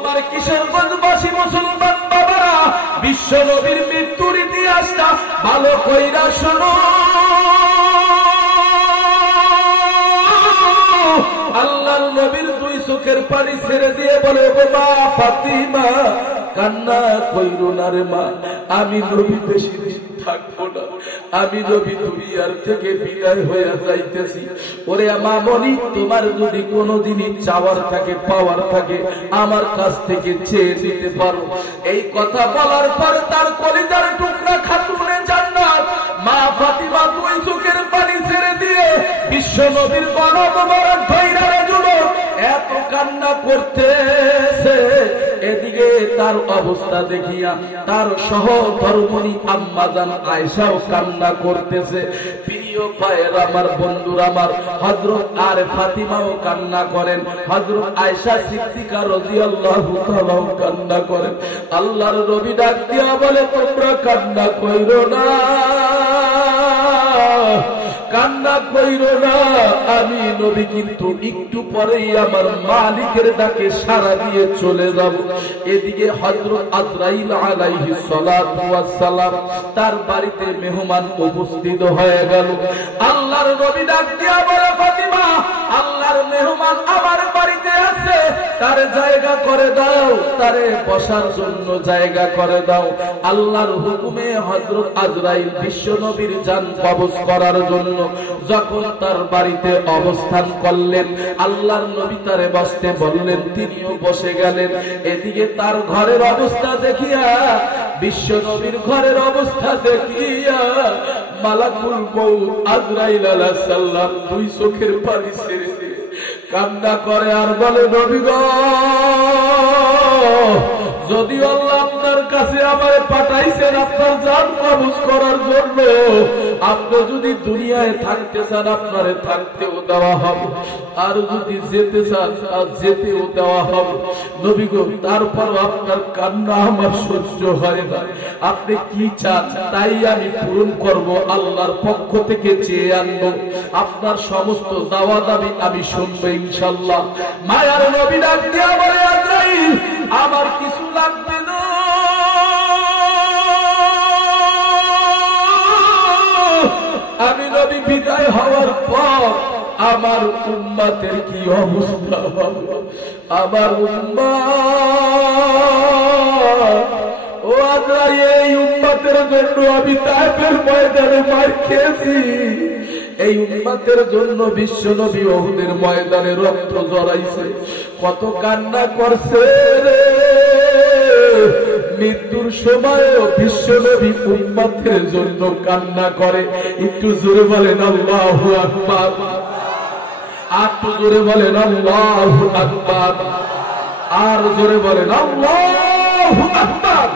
আমার কিশোরগঞ্জবাসী মুসলমান বাবারা, বিশ্ব নবীর মৃত্যুর ইতিহাসটা ভালো কইরা শোনো। আল্লাহর নবীর দুই চোখের পানি ছেড়ে দিয়ে বলে, ও মা ফাতিমা, কান্না কইরো না রে মা, আমি নবী বেশি দিন থাকবো না, আমি নবী দুনিয়ার থেকে বিদায় হয়ে যাইতেছি। ওরে মা মনি, তোমার যদি কোনোদিনই চাওয়ার থাকে, পাওয়ার থাকে, আমার কাছ থেকে চেয়ে নিতে পারো। এই কথা বলার পর তার কলিজার টুকরা খাতুনে জান্নাত মা ফাতিমা দুই চোখের পানি ছেড়ে দিয়ে বিশ্ব নবীর গণব মোবারক ধইরা জুড়ো এত কান্না করতেছে। এদিকে তার অবস্থা দেখিয়া তার সহধর্মণী আম্মাজান আয়েশাও কান্না করতেছে। প্রিয় ভাইয়ের আমার, বন্ধুরা আমার, হযরত আর ফাতিমাও কান্না করেন, হযরত আয়েশা সিদ্দিকা রাদিয়াল্লাহু তাআলা কান্না করেন। আল্লাহর নবী ডাক দিয়া বলে, তোমরা কান্না কইরো না, কান্না কইরো না, আমি নবী কিন্তু একটু পরেই আমার মালিকের ডাকে সাড়া দিয়ে চলে যাব। এদিকে হযরত আজরাইল আলাইহিস সালাতু ওয়াস সালাম তার বাড়িতে মেহমান উপস্থিত হয়ে গেল। আল্লাহর নবী ডাক দিয়া বলে, ফাতিমা, আল্লাহর মেহমান আমার বাড়িতে আছে, তার জায়গা করে দাও, তারে বসার জন্য জায়গা করে দাও। আল্লাহর হুকুমে হযরত আজরাইল বিশ্ব নবীর জান কবজ করার জন্য যখন তার বাড়িতে অবস্থান করলেন, আল্লাহর নবী তারে বসতে বললেন, তিনিও বসে গেলেন। এদিকে তার ঘরের অবস্থা দেখিয়া, বিশ্ব নবীর ঘরের অবস্থা দেখিয়া মালাকুল মউত আজরাইল আলাইহিস সালাম দুই চোখের পানি ছেড়ে দিয়ে কান্না করে আর বলে, নবী গো, যদি আল্লাহ আপনার কাছে আমারে পাঠাইছেন আপনার জান কবজ করার জন্য, আপনি যদি দুনিয়ায় থাকতে চান আপনারে থাকতেও দেওয়া হবে, আর যদি যেতে চান যেতেও দেওয়া হবে। নবী গো, তারপর আপনার কান্না আমার সহ্য হয় না, আপনি কি চান তাই আমি পূরণ করব, আল্লাহর পক্ষ থেকে চেয়ে আনবো, আপনার সমস্ত দাওয়া দাবি আমি শুনবো ইনশাআল্লাহ। মায়ার নবী ডাক দিয়া বলে, আজরাইল, আমার কিছু লাগবে না, আমি নবী বিদায় হওয়ার পর আমার উম্মতের কি অবস্থা হবে, আমার উম্মত, ও আজরাইল, এই উম্মতের জন্য আমি তায়েফের ময়দানে মার খেয়েছি, এই উম্মতের জন্য বিশ্ব নবী উহুদের ময়দানে রক্ত ঝরাইছে, কত কান্না করছে রে। মৃত্যুর সময় বিশ্ব নবী উম্মতের জন্য কান্না করে। একটু জোরে বলেন আল্লাহু আকবার, আর একটু জোরে বলেন আল্লাহু আকবার, আর জোরে বলেন আল্লাহু আকবার।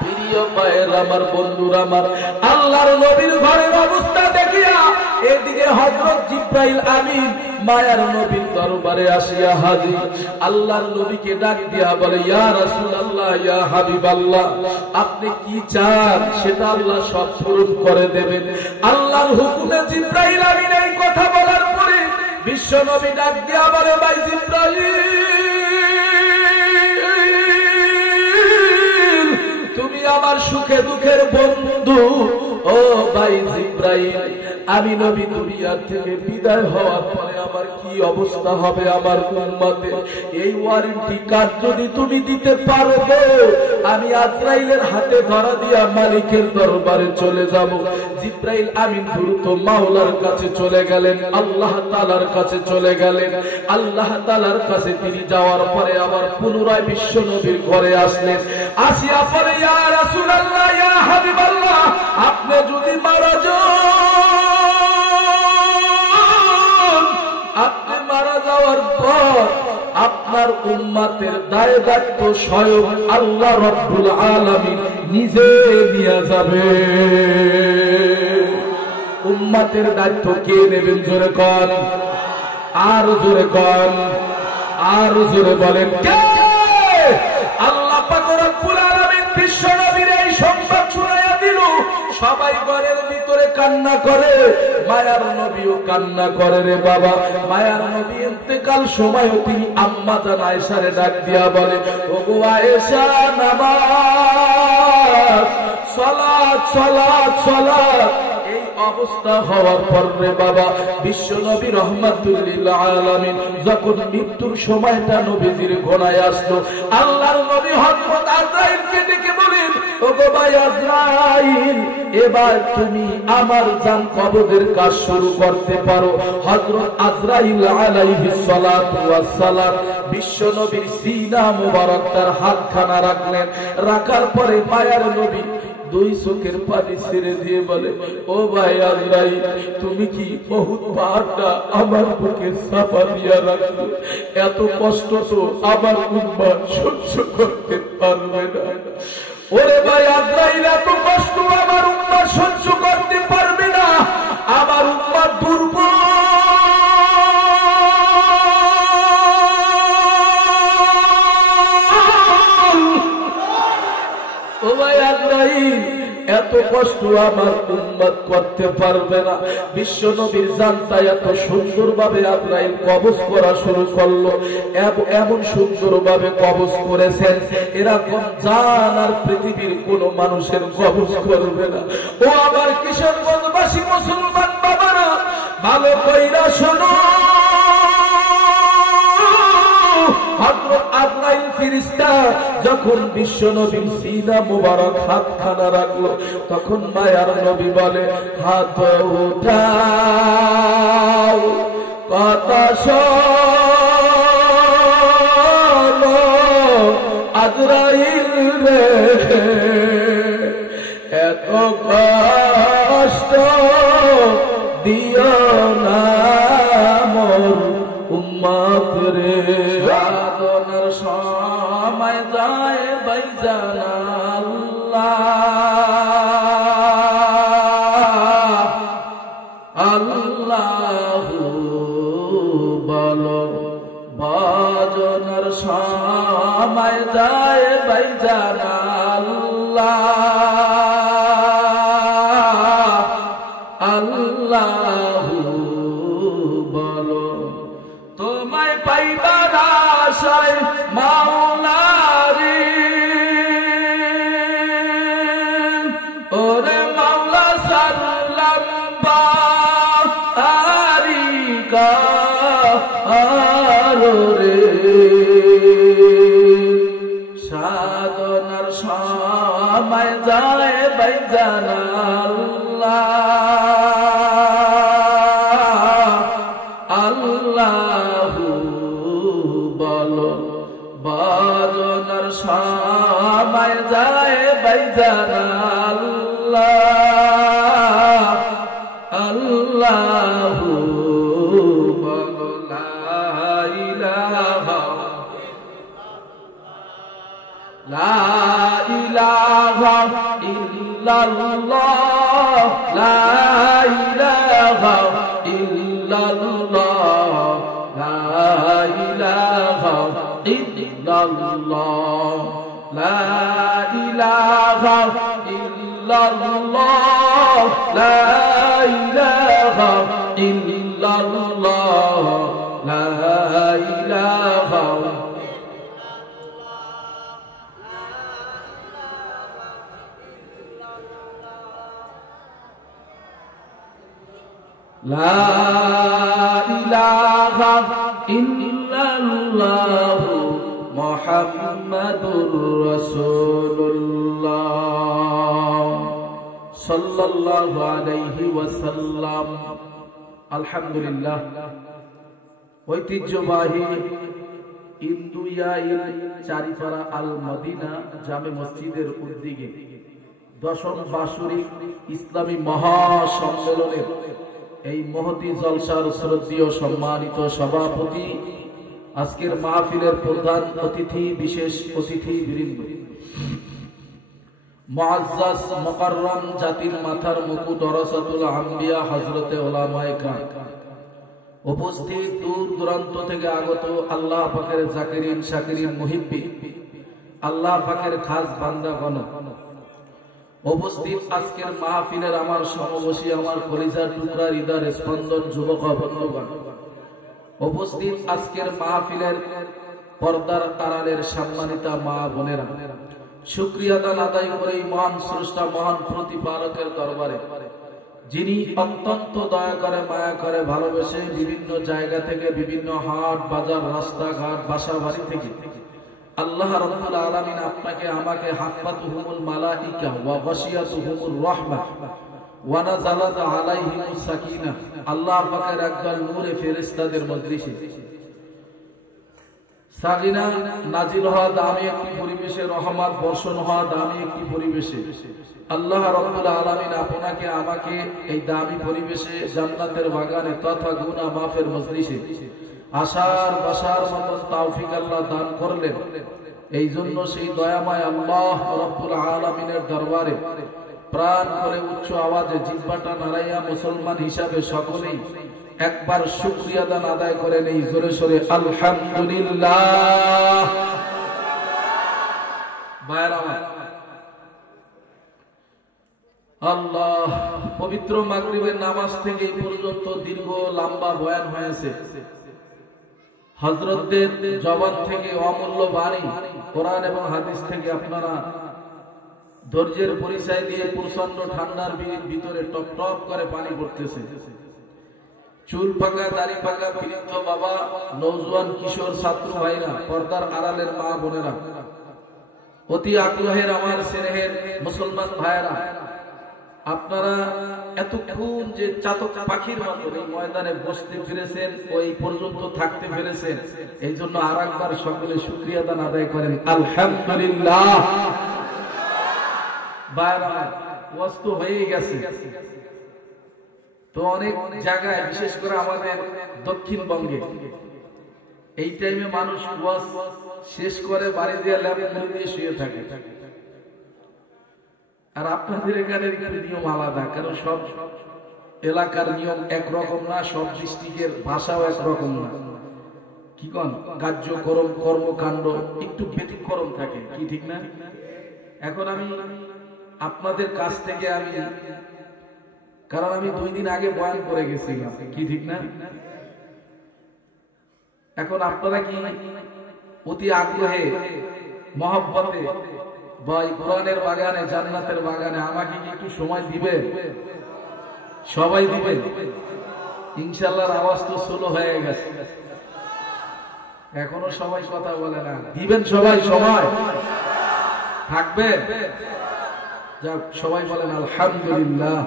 প্রিয় ভাইয়ের আমার, বন্ধুরা আমার, আল্লাহর নবীর ঘরের অবস্থা দেখিয়া এদিকে হযরত জিবরাইল আমিন মায়ার নবীর দরবারে আসিয়া হাজির। আল্লাহর নবীকে ডাক দিয়া বলে, ইয়া রাসূলুল্লাহ, ইয়া হাবিবাল্লাহ, আপনি কি চান সেটা আল্লাহ সব পূরণ করে দেবেন। আল্লাহর হুকুমে জিবরাইল আমিন এই কথা বলার পরে বিশ্ব নবী ডাক দিয়া বলে, ভাই জিবরাইল, তুমি আমার সুখে দুঃখের বন্ধু। ও ভাই জিবরাইল, আমি নবী দুনিয়া থেকে বিদায় হওয়ার পরে আমার কি অবস্থা হবে আমার উম্মতের, এই ওয়ারেন্টি কার্ড যদি তুমি দিতে পারো, আমি আজরাইলের হাতে ধরা দিয়া মালিকের দরবারে চলে যাব। জিবরাইল আমিন দ্রুত মাওলার কাছে চলে গেলেন, আল্লাহ তাআলার কাছে চলে গেলেন। আল্লাহ তাআলার কাছে তিনি যাওয়ার পরে আবার পুনরায় বিশ্ব নবীর ঘরে আসলেন। আসিয়া পরে, ইয়া রাসূলুল্লাহ, ইয়া হাবিবাল্লাহ, আপনি যদি মারা যান, আপনি মারা যাওয়ার পর আপনার উম্মতের দায় দায়িত্ব স্বয়ং আল্লাহ রাব্বুল আলামিন নিজে নিয়ে যাবে। উম্মতের দায়িত্ব কে নেবেন? জোরে কন, আর জোরে কন, আর জোরে বলেন, কে? আল্লাহ পাক রব্বুল আলামিন বিশ্ব নবীর এই সংবাদ শুনাইয়া দিল। সবাই ঘরের ভিতরে কান্না করে, মায়ার নবীও কান্না করে রে বাবা। মায়ার নবী ইন্তেকাল সময় তিনি আম্মা জান আয়েশারে ডাক দিয়া বলে, ওগো আয়েশা, নামাজ, সালাত, সালাত, সালাত। এই অবস্থা হওয়ার পর রে বাবা, বিশ্ব নবী রাহমাতুল লিল আলামিন যখন মৃত্যুর সময়টা নবীজির ঘনায় আসলো, আল্লাহর নবী হযরত আজরাইলকে ডেকে বলেন, ওগো ভাই আজরাইল, এবার তুমি আমার জান কবজের কাজ শুরু করতে পারো। হযরত আজরাইল আলাইহিস সালাতু ওয়াস সালাম বিশ্ব নবীর সিনা মুবারক তার হাতখানা রাখলেন। রাখার পরে মায়ার নবী দুই চোখের পানি ছেড়ে দিয়ে বলে, ও ভাই আজরাইল, তুমি কি বহুত পাহাড়টা আমার বুকে চাপা দিয়া রাখছো? এত কষ্ট তো আমার উম্মাহ সহ্য করতে পারবে না। ওরে ভাই আজরাইল, এত কষ্ট আমার উম্মাহ সহ্য করতে পারবে না। আমার উম্মাহ দুর্বল। ও ভাই আজরাইল, এত কষ্ট আমার উম্মত করতে পারবে না। বিশ্ব নবীর জানটা এত সুন্দরভাবে আজরাইল কবজ করা শুরু করলো, এমন সুন্দরভাবে কবজ করেছেন, এরকম জান আর পৃথিবীর কোন মানুষের কবজ করবে না। ও আমার কিশোরগঞ্জবাসী মুসলমান বাবারা, ভালো কইরা শোনো, হযরত আজরাইল ফেরেশতা যখন বিশ্ব নবীর সিনা মুবারক হাতখানা রাখলো, তখন মায়ার নবী বলে, হাত উঠাও, কথা শোনো আজরাইল রে, এত কষ্ট দিও না মোর উম্মত রে। সাধনার সময় যায় বাইজান আল্লাহ, আল্লাহু বলো, ভজনের সময় যায় বাইজান আল্লাহ, আল্লাহু বলো। তোমায় পাইবার আশায় মাওলারে, ওরে মাওলা সাল্লাম বারিকা আরোরে, সাধনার সময় যায় বাইজান আল্লাহ, আল্লাহু বলো, ভজনের সময় যায় বাইজান আল্লাহ, আল্লাহু বলো, লা ইলাহা, লা ইলাহা ইল্লাল্লাহ, লা ইলাহা ইল্লাল্লাহ, লা ইলাহা ইল্লাল্লাহ, লা ইলাহা ইল্লাল্লাহ, লা ইলাহা ইল্লাল্লাহ, লা ইলাহা লা ইলাহা ইল্লাল্লাহ মুহাম্মাদুর রাসূলুল্লাহ সাল্লাল্লাহু আলাইহি ওয়াসাল্লাম। আলহামদুলিল্লাহ, ঐতিহ্যবাহী ইন্দুয়াইল চারিপাড়া আল মদিনা জামে মসজিদের উদ্যোগে দশম বার্ষিক ইসলামী মহাসম্মেলনের এই মহতি জলসার শ্রদ্ধেয় সম্মানিত সভাপতি, আজকের মাহফিলের প্রধান অতিথি, বিশেষ অতিথি বৃন্দ, মুআজ্জাজ মুকাররম জাতির মাথার মুকুট ওরাসাতুল আম্বিয়া হযরতে উলামায়ে কেরাম, উপস্থিত দূর দূরান্ত থেকে আগত আল্লাহ পাকের জাকিরিন শাকিরিন মুহিব্বিন, আল্লাহ পাকের খাস বান্দাগণ, উপস্থিত আজকের মাহফিলের আমার সমবসী, আমার কলিজার টুকরা, হৃদয়ের স্পন্দন যুবক বন্ধুগণ, উপস্থিত আজকের মাহফিলের পর্দার আড়ালের সম্মানিতা মা বোনেরা, শুকরিয়া দান আদায় করে মহান স্রষ্টা, মহান প্রতিপালকের দরবারে, যিনি অত্যন্ত দয়া করে, মায়া করে, ভালোবেসে বিভিন্ন জায়গা থেকে, বিভিন্ন হাট বাজার, রাস্তাঘাট, বাসা বাড়ি থেকে আল্লাহ রাব্বুল আলামিন আপনাকে আমাকে হাফাতুহুমুল মালাইকা ওয়া গাশিয়াতুহুমুর রাহমাহ ওয়া নাযালাত আলাইহিমুস সাকিনাহ, আল্লাহ পাকের একদল নূরে ফেরেশতাদের মজলিসে সাকিনা নাজিল হওয়া দামি একটি পরিবেশে, রহমত বর্ষণ হওয়া দামি একটি পরিবেশে আল্লাহ রাব্বুল আলামিন আপনাকে আমাকে এই দামি পরিবেশে জান্নাতের বাগানে তথা গুনাহ মাফের মজলিসে আশার বাসার মতন তৌফিক আল্লাহ দান করলেন। এই জন্য সেই দয়াময় আল্লাহ রাব্বুল আলামিনের দরবারে প্রাণ করে উচ্চ আওয়াজে জিহ্বাটা নাড়াইয়া মুসলমান হিসাবে সকলেই একবার শুকরিয়া দান আদায় করে নেই জোরে সোরে আলহামদুলিল্লাহ। আল্লাহ, পবিত্র মাগরিবের নামাজ থেকে এই পর্যন্ত দীর্ঘ লম্বা বয়ান হয়েছে। হযরতদের জবান থেকে অমূল্য বাণী কোরআন এবং হাদিস থেকে আপনারা ধৈর্যের পরিচয় দিয়ে প্রচন্ড ঠান্ডার ভিতরে টপ টপ করে পানি পড়তেছে। চুল পাকা, দাড়ি পাকা, বৃদ্ধ বাবা, নওজোয়ান, কিশোর, ছাত্র ভাইরা, পর্দার আড়ালের মা বোনেরা, অতি আগ্রহের আমার স্নেহের মুসলমান ভাইরা, আপনারা এতক্ষণ যে চাতক পাখির মতো এই ময়দানে বসতে পেরেছেন, ওই পর্যন্ত থাকতে পেরেছেন, এই জন্য আরেকবার সকলে শুকরিয়া দান আদায় করেন আলহামদুলিল্লাহ। ভাইরা, ওয়াজ তো হয়ে গেছে, তো অনেক জায়গায় বিশেষ করে আমাদের দক্ষিণবঙ্গে এই টাইমে মানুষ ওয়াজ শেষ করে বাড়ি দিয়ে ল্যাপ দিয়ে শুয়ে থাকে। আর আপনাদের এখানে নিয়ম আলাদা, কারণ সব এলাকার নিয়ম একরকম না, সব ডিস্ট্রিক্টের ভাষাও একরকম না। কি কোন কার্যক্রম কর্মকাণ্ড একটু ব্যতিক্রম থাকে, কি ঠিক না? এখন আমি আপনাদের কাছ থেকে কারণ আমি 2 দিন আগে বয়ান করে গেছিলাম, কি ঠিক না? এখন আপনারা কি অতি আগ্রহে মহব্বতে ভাই কোরআনের বাগানে, জান্নাতের বাগানে আমাকে কি একটু সময় দিবেন? সবাই দিবেন ইনশাআল্লাহর আওয়াজ তো স্লো হয়ে গেছে, এখনো সবাই কথা বলে না। দিবেন সবাই, সময় থাকবেন? যাক, সবাই বলেন আলহামদুলিল্লাহ।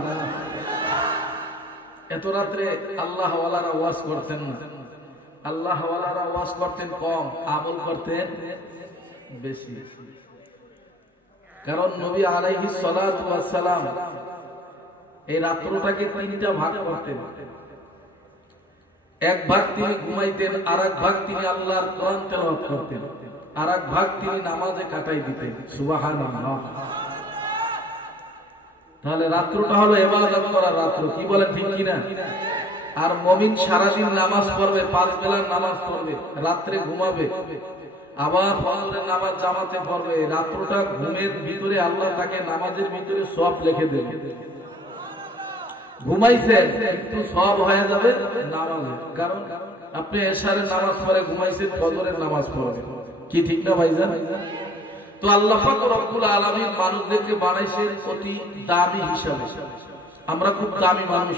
এত রাত্রে আল্লাহ ওয়ালারা ওয়াজ করতেন না, আল্লাহ ওয়ালারা ওয়াজ করতেন কম, আমল করতেন বেশি। কারণ নবী আলাইহিস সালাতু ওয়াস সালাম এই রাত্রটাকে 3টা ভাগ করতেন। এক ভাগ তিনি ঘুমাইতেন, আরেক ভাগ তিনি আল্লাহর কোরআন তেলাওয়াত করতেন, আরেক ভাগ তিনি নামাজে কাটাই দিতেন। সুবহানাল্লাহ। তাহলে রাত্রটা হলো ইবাদত করার রাত্র, কি বলেন ঠিক কিনা? আর মুমিন সারাদিন নামাজ পড়বে, 5 বেলার নামাজ পড়বে, রাত্রে ঘুমাবে, আবার ফজরের নামাজ জামাতে পড়বে। রাত্রটা ঘুমের ভিতরে আল্লাহ তাকে নামাজের ভিতরে সওয়াব লিখে দেবে। ঘুমাইছেন একটু সওয়াব হয়ে যাবে নামাজে, কারণ আপনি এশারের নামাজ পড়ে ঘুমাইছেন, ফজরের নামাজ পড়বেন, কি ঠিক না ভাইজান? তো আল্লাহ পাক রব্বুল আলামিন মানুষদেরকে বানাইছেন অতি দামি হিসাবে। আমরা খুব দামি মানুষ,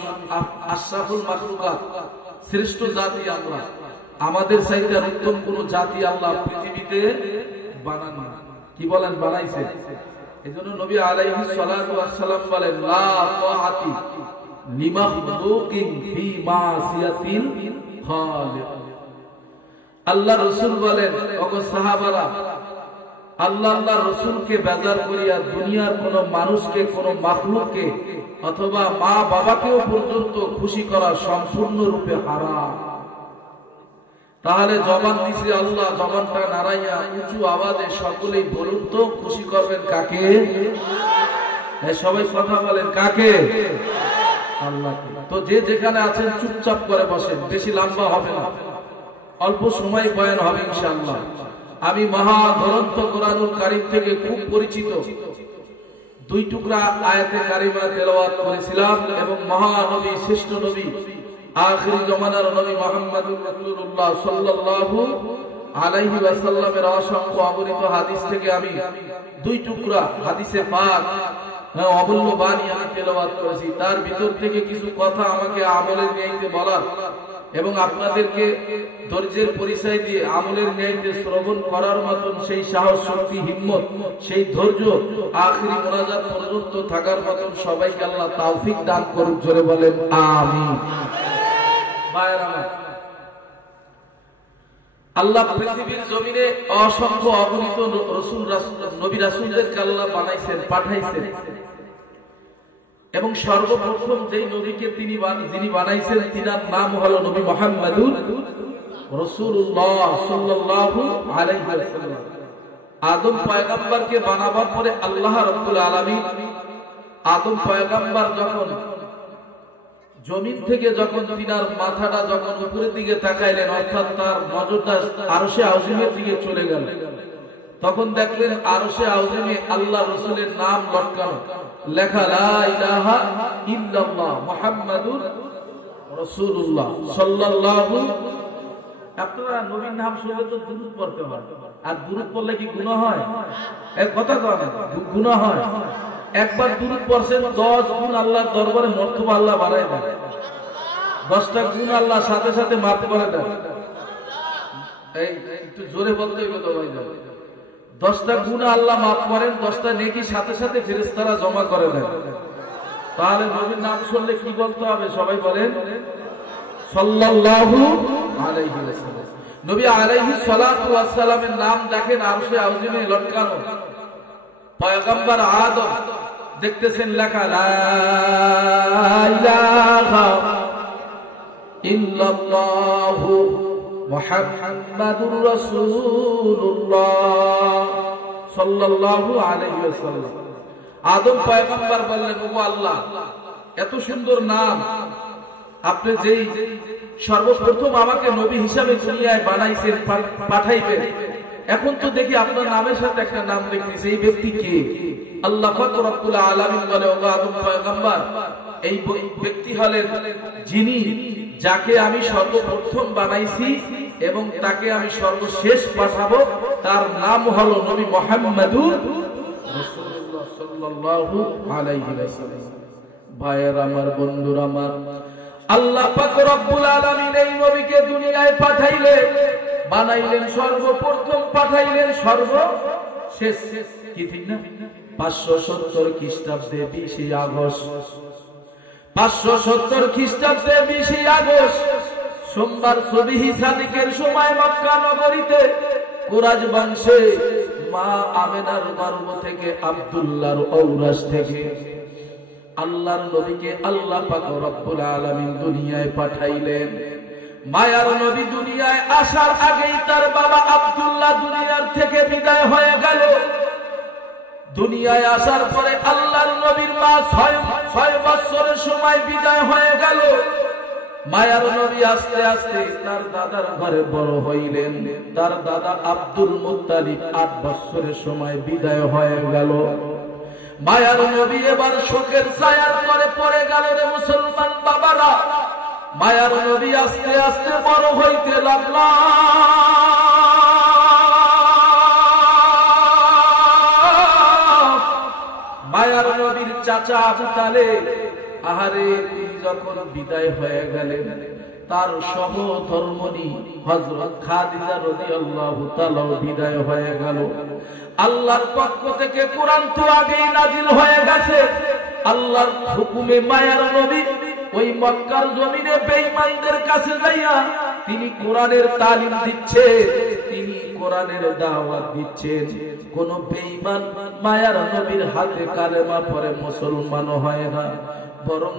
আশরাফুল মাখলুকাত, শ্রেষ্ঠ জাতি আমরা। আমাদের চাইতে উত্তম কোন জাতি আল্লাহ পৃথিবীতে বানান না, কি বলেন? বানাইছে। এজন্য নবী আলাইহিস সালাতু ওয়াস সালাম বলেন, লা তাআতি লিমাখলুকিন ফি মাসিয়াতিল খালিক। আল্লাহ রাসূল বলেন, ওগো সাহাবারা, আল্লাহ রাসূলকে বেজার করিয়া দুনিয়ার কোন মানুষকে, কোন মাখলুককে অথবা মা বাবাকেও পর্যন্ত খুশি করা সম্পূর্ণরূপে হারাম। তাহলে জবান দিছে আল্লাহ, জবানটা নাড়াইয়া উঁচু আওয়াজে সকলেই বলুন তো, খুশি করবেন কাকে? সবাই কথা বলেন, কাকে? আল্লাহকে। তো যে যেখানে আছেন চুপচাপ করে বসেন, বেশি লম্বা হবে না, অল্প সময় বয়ান হবে ইনশাআল্লাহ। আমি মহাগ্রন্থ কোরআনুল কারীম থেকে খুব পরিচিত দুই টুকরা আয়াতে কারিমা তেলাওয়াত করেছিলাম এবং মহানবী শ্রেষ্ঠ নবী আখির জামানার নবী মুহাম্মদুর রাসূলুল্লাহ সাল্লাল্লাহু আলাইহি ওয়াসাল্লামের অসংখ্য অগণিত হাদিস থেকে আমি দুই টুকরা হাদিসে পাক অমূল্য বাণী আমি তেলাওয়াত করেছি। তার ভিতর থেকে কিছু কথা আমাকে আমলের নিয়তে বলার এবং আপনাদেরকে ধৈর্যের পরিচয় দিয়ে আমলের নিয়তে শ্রবণ করার মতন সেই সাহস, শক্তি, হিম্মত, সেই ধৈর্য আখিরি মোনাজাত পর্যন্ত থাকার মতন সবাইকে আল্লাহ তৌফিক দান করুক। জোরে বলেন আমিন। আল্লাহ পৃথিবীর জমিনে অসংখ্য অগণিত রাসূল নবী রাসূলদেরকে আল্লাহ বানাইছেন, পাঠাইছেন এবং সর্বপ্রথম যেই নবীকে যিনি বানাইছেন তিনার নাম হলো নবী মুহাম্মদুর রাসূলুল্লাহ সাল্লাল্লাহু আলাইহি ওয়াসাল্লাম। আদম পয়গম্বরকে বানাবার পরে আল্লাহ রাব্বুল আলামিন আদম পয়গম্বর যখন জমিন থেকে যখন তিনার মাথাটা যখন উপরের দিকে তাকাইলেন, অর্থাৎ তার নজরটা আরশে আযিমের দিকে চলে গেল, তখন দেখলেন আরশে আযিমে আল্লাহ রাসূলের নাম লটকানো, লেখা লা ইলাহা ইল্লাল্লাহ মুহাম্মাদুর রাসূলুল্লাহ সাল্লাল্লাহু। আপনারা নবীর নাম শুনলে তো দুরূদ পড়তে হয়, আর দুরূদ পড়লে কি গুনাহ হয়? এক কথা কয় না, গুনাহ হয়। একবার দুরূদ পড়ছেন 10 গুণ আল্লাহর দরবারে মর্তবা আল্লাহ বাড়ায় দেন, 10টা গুণ আল্লাহ সাথে সাথে মাফ করে দেন। এই একটু জোরে বলতে হবে তো ভাই, 10টা গুণ আল্লাহ মাফ করেন, 10টা নেকি সাথে সাথে ফেরেশতারা জমা করে দেন। তাহলে নবীর নাম শুনলে কি বলতে হবে? সবাই বলেন সাল্লাল্লাহু আলাইহি ওয়াসাল্লাম। নবী আলাইহিস সালাতু ওয়াস সালামের নাম দেখেন আরশে আযিমে লটকানো। পয়গম্বর আদম দেখতেছেন লেখা লা ইলাহা ইল্লাল্লাহু মুহাম্মাদুর রাসূলুল্লাহ সাল্লাল্লাহু আলাইহি ওয়াসাল্লাম। আদম পয়গম্বর বললেন, ওগো আল্লাহ, এত সুন্দর নাম আপনি যেই সর্বপ্রথম আমাকে নবী হিসাবে দুনিয়ায় বানাইছেন, পাঠাইবেন, এখন তো দেখি আপনার নামের সাথে একটা নাম লিখতেছে, এই ব্যক্তি কে? আল্লাহ পাক রব্বুল আলামিন বলে, ওগো আদম পয়গম্বর, এই ব্যক্তি হলেন যিনি যাকে আমি সর্বপ্রথম বানাইছি এবং তাকে আমি সর্বশেষ পাঠাবো, তার নাম হলো নবী মুহাম্মদুর রাসূলুল্লাহ সাল্লাল্লাহু আলাইহি ওয়াসাল্লাম। ভাইয়ের আমার, বন্ধুরা আমার, আল্লাহ পাক রব্বুল আলামিন এই নবীকে দুনিয়ায় পাঠাইলেন, বানাইলেন সর্বপ্রথম, পাঠাইলেন সর্বশেষ। কি ঠিক না? 570 খ্রিস্টাব্দে 20 আগস্ট, 570 খ্রিস্টাব্দে 20 আগস্ট সোমবার সবিহি সাদিকের সময় মক্কা নগরীতে কুরাইশ বংশে মা আমেনার গর্ভ থেকে আব্দুল্লাহর ঔরস থেকে আল্লাহর নবীকে আল্লাহ পাক রব্বুল আলামিন দুনিয়ায় পাঠাইলেন। মায়ার নবী দুনিয়ায় আসার আগেই তার বাবা আব্দুল্লাহ দুনিয়ার থেকে বিদায় হয়ে গেল। দুনিয়ায় আসার পরে আল্লাহর নবীর মা 6 বছরের সময় বিদায় হয়ে গেল। মায়ার নবী আস্তে আস্তে তার দাদার ঘরে বড় হইলেন। তার দাদা আব্দুল মুত্তালিব 8 বছরের সময় বিদায় হয়ে গেল। মায়ার নবী এবার শোকের ছায়ার পরে পড়ে গেল রে মুসলমান বাবারা। মায়ার নবী আস্তে আস্তে বড় হইতে লাগলেন। মায়ার নবীর চাচা আবু তালেব আহারে যখন বিদায় হয়ে গেলেন, তার সহধর্মণী হযরত খাদিজা রাদিয়াল্লাহু তাআলা বিদায় হয়ে গেল। আল্লাহর পক্ষ থেকে কোরআন তো আগেই নাজিল হয়ে গেছে। আল্লাহর হুকুমে মায়ার নবী ওই মক্কার জমিনে বেঈমানদের কাছে যাইয়া তিনি কোরআনের তালিম দিচ্ছেন, তিনি কোরআনের দাওয়াত দিচ্ছেন। কোন বেঈমান মায়ার নবীর হাতে কালেমা পড়ে মুসলমান হয় না, বরং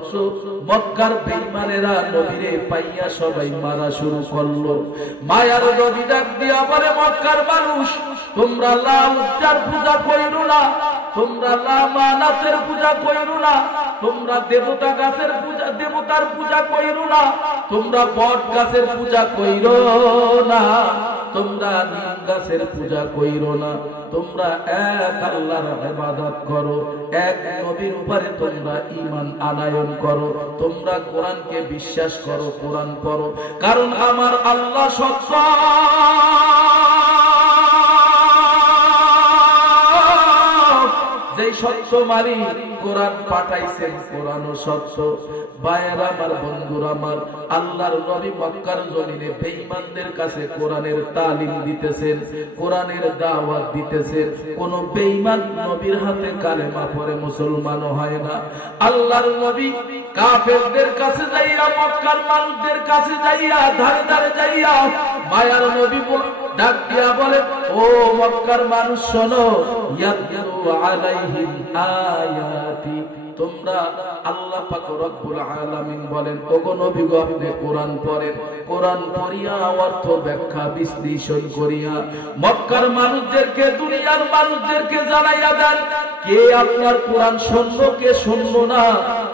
মক্কার বেঈমানেরা নবীরে পাইয়া সবাই মারা শুরু করলো। মায়ার নবী ডাক দিয়া বলে, মক্কার মানুষ, তোমরা লাত উজ্জার পূজা কইরো না, তোমরা লামানাতের পূজা কইরো না, তোমরা দেবতা গাছের পূজা, দেবতার পূজা কইরো না, তোমরা বট গাছের পূজা কইরো না, তোমরা গাছের পূজা কইরো না, তোমরা এক আল্লাহর ইবাদত করো, এক নবীর উপরে তোমরা ঈমান আনয়ন করো, তোমরা কোরআনকে বিশ্বাস করো, কোরআন পড়ো, কারণ আমার আল্লাহ সত্য। যেই সত্য মালিক কোরআন পাঠাইছেন, কোরআনও সত্য। ভাইয়ের আমার, বন্ধুরা আমার, আল্লাহর নবী মক্কার জমিনে বেঈমানদের কাছে কোরআনের তালিম দিতেছেন, কোরআনের দাওয়াত দিতেছেন। কোন বেঈমান নবীর হাতে কালেমা পড়ে মুসলমান হয় না। আল্লাহর নবী কাফেরদের কাছে যাইয়া, মক্কার মানুষদের কাছে যাইয়া, ধারে ধারে যাইয়া মায়ার নবী ডাক দিয়া বলে, ও মক্কার মানুষ শোনো, ইয়াতলু আলাইহিম আয়াতি, তোমরা আল্লাহ পাক রব্বুল আলামিন বলেন, ওগো নবী গো আপনি কোরআন পড়েন, কোরআন পড়িয়া অর্থ ব্যাখ্যা বিশ্লেষণ করিয়া মক্কার মানুষদেরকে, দুনিয়ার মানুষদেরকে জানাইয়া দেন, কে আপনার কোরআন শুনলো, কে শুনলো না,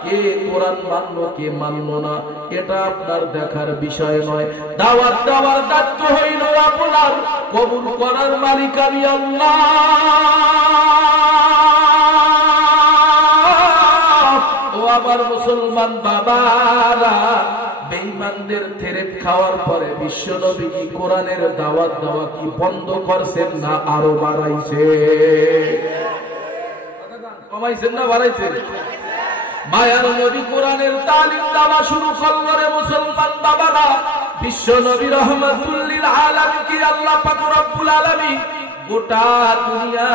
কে কোরআন মানলো, কে মানলো না, এটা আপনার দেখার বিষয় নয়। দাওয়াত দেওয়ার দায়িত্ব হইল আপনার, কবুল করার মালিক আমি আল্লাহ। আমার মুসলমান বাবারা, বেঈমানদের থেরেপ খাওয়ার পরে বিশ্ব নবী কি কোরআনের দাওয়াত দেওয়া কি বন্ধ করছেন না আরো বাড়াইছে? কমাইছেন না বাড়াইছেন? মায়ার নবী কোরআনের তালিম দেওয়া শুরু করলো রে মুসলমান বাবারা। বিশ্ব নবী রাহমাতুল লিল আলামিন কি আল্লাহ পাক রব্বুল আলামিন গোটা দুনিয়া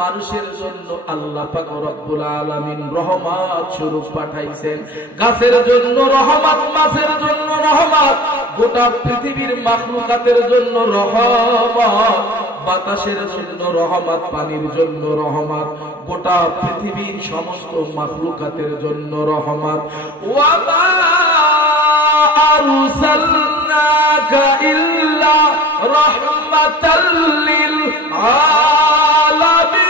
মানুষের জন্য আল্লাহ পাক রব্বুল আলামিন রহমত স্বরূপ পাঠাইছেন। গাছের জন্য রহমত, মাছের জন্য রহমত, গোটা পৃথিবীর মাখলুকাতের জন্য রহমত, বাতাসের জন্য রহমত, পানির জন্য রহমত, গোটা পৃথিবীর সমস্ত মাখলুকাতের জন্য রহমত। ওয়া মা আরসালনাকা ইল্লা রাহমাতাল লিল আলামিন।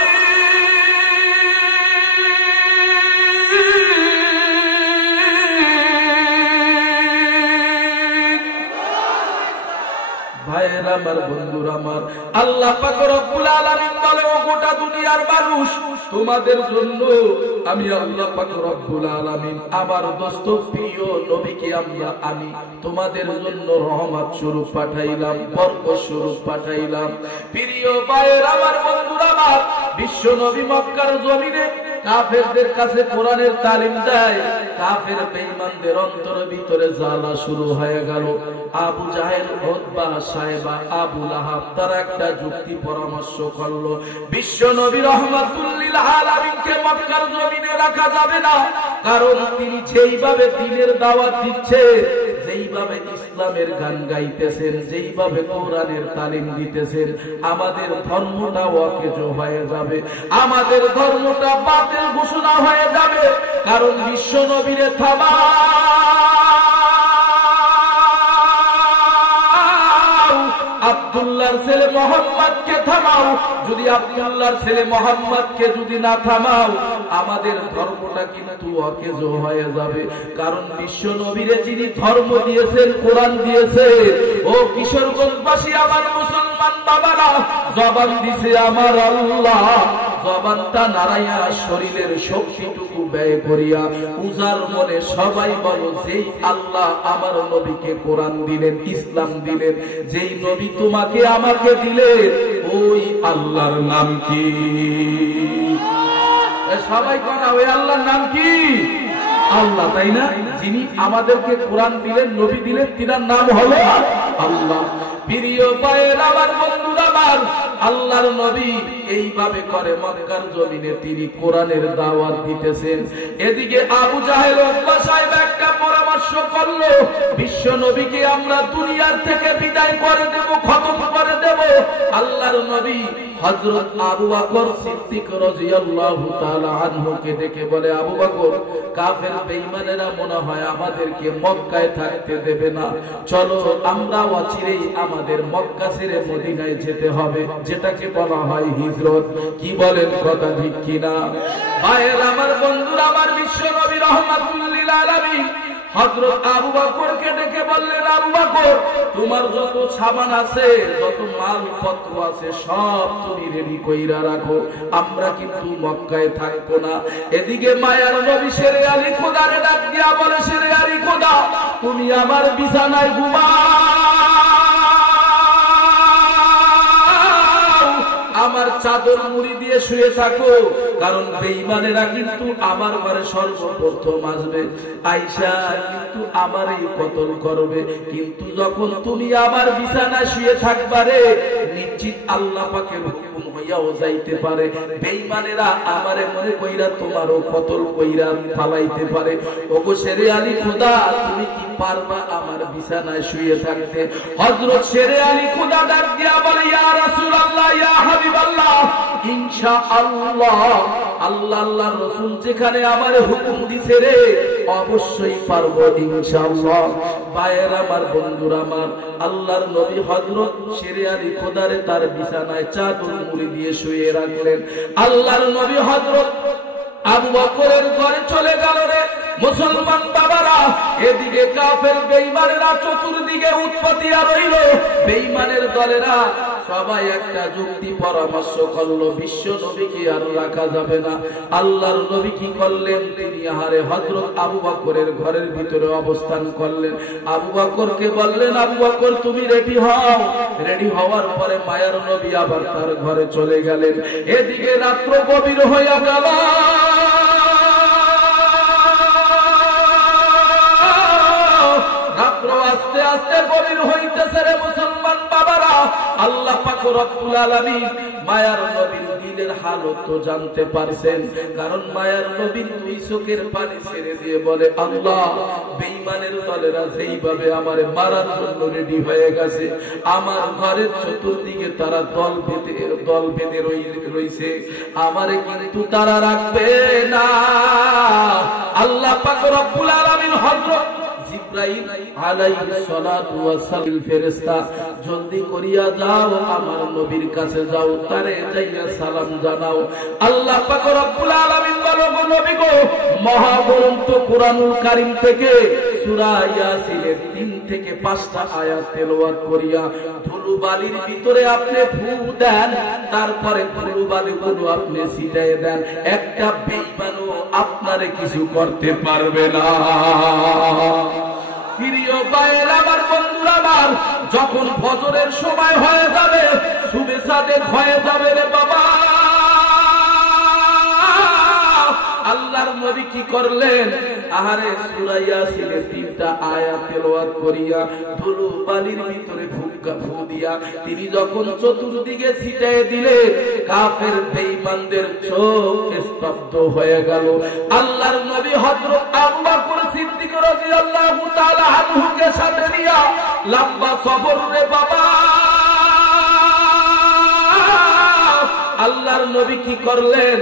ভাইয়েরা আমার, বন্ধুরা আমার, আল্লাহ পাক রব্বুল আলামিন বলে, ও গোটা দুনিয়ার মানুষ, তোমাদের জন্য আমি আল্লাহ পাক রব্বুল আলামিন আমার দোস্ত প্রিয় নবীকে আমি তোমাদের জন্য রহমত স্বরূপ পাঠাইলাম, বরকত স্বরূপ পাঠাইলাম। প্রিয় ভাইয়েরা আমার, বন্ধুরা আমার, বিশ্ব নবী মক্কার জমিনে কাফেরদের কাছে কোরআনের তালিম দেয়। কাফের বেঈমানদের অন্তরের ভিতরে জ্বালা শুরু হয়ে গেল। আবু জাহেল, উতবা, সাইবা, আবু লাহাব তারা একটা যুক্তি পরামর্শ করলো, বিশ্ব নবী রাহমাতুল লিল আলামিনকে মক্কার জমিনে রাখা যাবে না, কারণ তিনি যেইভাবে দ্বীনের দাওয়াত দিচ্ছে, যেইভাবে ইসলামের গান গাইতেছেন, যেইভাবে কোরআনের তালিম দিতেছেন, আমাদের ধর্মটা অকেজ হয়ে যাবে, আমাদের ধর্মটা বাতিল ঘোষণা হয়ে যাবে। কারণ বিশ্ব নবীরে থামা, আব্দুল্লাহর ছেলে মোহাম্মদকে থামাও। যদি আব্দুল্লাহর ছেলে মোহাম্মদকে যদি না থামাও, আমাদের ধর্মটা কিন্তু অকেজ হয়ে যাবে। কারণ বিশ্ব নবীরে যিনি ধর্ম দিয়েছেন, কোরআন দিয়েছে, ও কিশোরগঞ্জবাসী আমার মুসলমান বাবারা, জবান দিছে আমার আল্লাহ, জবানটা নাড়াইয়া শরীরের শক্তিটুকু ব্যয় করিয়া উজার মনে সবাই বলো, যেই আল্লাহ আমার নবীকে কোরআন দিলেন, ইসলাম দিলেন, যেই নবী তোমাকে আমাকে দিলেন, ওই আল্লাহর নাম কি? সবাই কথা, ওই আল্লাহর নাম কি? আল্লাহ, তাই না? যিনি আমাদেরকে কোরআন দিলেন, নবী দিলেন, তিনার নাম হলো আল্লাহ। প্রিয় ভাইয়েরা আমার, বন্ধুরা আমার, আল্লাহর নবী এইভাবে করে মক্কার জমিনে তিনি কোরআনের দাওয়াত দিতেছেন। এদিকে আবু জাহেল, উতবা, সাইবা একটা পরামর্শ করলো, বিশ্ব নবীকে আমরা দুনিয়ার থেকে বিদায় করে দেব, খতম করে দেব। আল্লাহর নবী হযরত আবু বকর সিদ্দিক রাদিয়াল্লাহু তাআলা আনহুকে ডেকে বলে, আবু বকর, কাফের বেঈমানেরা মনে হয় আমাদেরকে মক্কায় থাকতে দেবে না, চলো আমরা অচিরেই আমাদের মক্কা ছেড়ে মদিনায় যেতে হবে, যেটাকে বলা হয় হিজরত। কি বলেন, কথা ঠিক কিনা? ভাইয়ের আমার, বন্ধুরা আমার, বিশ্ব নবী রাহমাতুল লিল আলামিন হযরত আবু বকরকে ডেকে বললেন, আবু বকর, তোমার যত সামান আছে, যত মালপত্র আছে, সব তুমি রেডি কইরা রাখো, আমরা কিন্তু মক্কায় থাকবো না। এদিকে মায়ার নবী শেরে আলী খোদারে ডাক দিয়া বলে, শেরে আলী খোদা, তুমি আমার বিছানায় ঘুমাও, আমার চাদর মুড়ি দিয়ে শুয়ে থাকো, কারণ বেঈমানেরা কিন্তু আমার ঘরে সর্বপ্রথম আসবে, আয়েশা কিন্তু আমারই কতল করবে। কিন্তু যখন তুমি আমার বিছানায় শুয়ে থাকবারে, নিশ্চিত আল্লাহ পাকের হুকুম হইয়াও যাইতে পারে, বেঈমানেরা আমারে মনে কইরা তোমারও কতল কইরা ফালাইতে পারে। ওগো শেরে আলী খোদা, তুমি কি পারবা আমার বিছানায় শুয়ে থাকতে? হযরত শেরে আলী খোদা ডাক দিয়া বলে, ইয়া রাসূলুল্লাহ, ইয়া হাবিবাল্লাহ, ইনশাআল্লাহ, আল্লাহ আল্লাহর রাসূল যেখানে আমারে হুকুম দিছে রে, অবশ্যই পারবো ইনশাআল্লাহ। ভাইয়ের আমার, বন্ধুরা আমার, আল্লাহর নবী হযরত শেরে আলী খোদারে তার বিছানায় চাদর মুড়ি দিয়ে শুয়ে রাখলেন। আল্লাহর নবী হযরত আবু বকরের ঘরে চলে গেল রে। মুসলমান বাবারা, এদিকে কাফের বেঈমানেরা চতুর্দিকে উৎপতিয়া রইল। বেঈমানের দলেরা সবাই একটা যুক্তি পরামর্শ করলো, বিশ্ব নবীকে আর রাখা যাবে না। আল্লাহর নবী কি করলেন? তিনি আহারে হযরত আবু বকরের ঘরের ভিতরে অবস্থান করলেন। আবু বকরকে বললেন, আবু বকর তুমি রেডি হও। রেডি হওয়ার পরে মায়ার নবী আবার তার ঘরে চলে গেলেন। এদিকে রাত্র গভীর হইয়া গেল। আস্তে আস্তে গভীর হইতেছে রে মুসলমান বাবারা। আল্লাহ পাক রব্বুল আলামিন মায়ার নবীর দিলের হালত তো জানতে পারছেন, কারণ মায়ার নবীর দুই চোখের পানি ছেড়ে দিয়ে বলে, আল্লাহ, বেঈমানের দলেরা যেইভাবে আমারে মারার জন্য রেডি হয়ে গেছে, আমার ঘরের চতুর্দিকে তারা দল বেঁধে রইছে, আমারে কিন্তু তারা রাখবে না। আল্লাহ পাক রব্বুল আলামিন হযরত জিবরাইল আলাইহিস সালাতু ওয়াস সালাম ফেরেশতা, জলদি করিয়া যাও, আমার নবীর কাছে যাও, তারে যাইয়া সালাম জানাও। আল্লাহ পাক রব্বুল আলামিন বলো, গো নবী গো, মহাগ্রন্থ কুরআনুল কারীম থেকে সূরা ইয়াসিনের 3 থেকে 5টা আয়াত তেলাওয়াত করিয়া ধুলোবালির ভিতরে আপনি ফু দেন, তারপরে ধুলোবালিগুলো আপনি ছিটায় দেন, একটা বেঈমানও আপনারে কিছু করতে পারবে না। প্রিয় ভাইয়ের আমার, বন্ধুরা আমার, যখন ফজরের সময় হয়ে যাবে, সুবে সাদেক হয়ে যাবে রে বাবা, আল্লাহর নবী কি করলেন? আহারে সূরা ইয়াসিনের 3টা আয়াত তেলাওয়াত করিয়া ধুলোবালির ভিতরে ফু দিয়া তিনি যখন চতুর্দিকে ছিটায় দিলেন, কাফের বেঈমানদের চোখ স্তব্ধ হয়ে গেল। আল্লাহর নবী হযরত আবু বকর সিদ্দিক রাদিয়াল্লাহু তাআলা আনহুকে সাথে নিয়া লম্বা সফর রে বাবা। আল্লাহর নবী কি করলেন?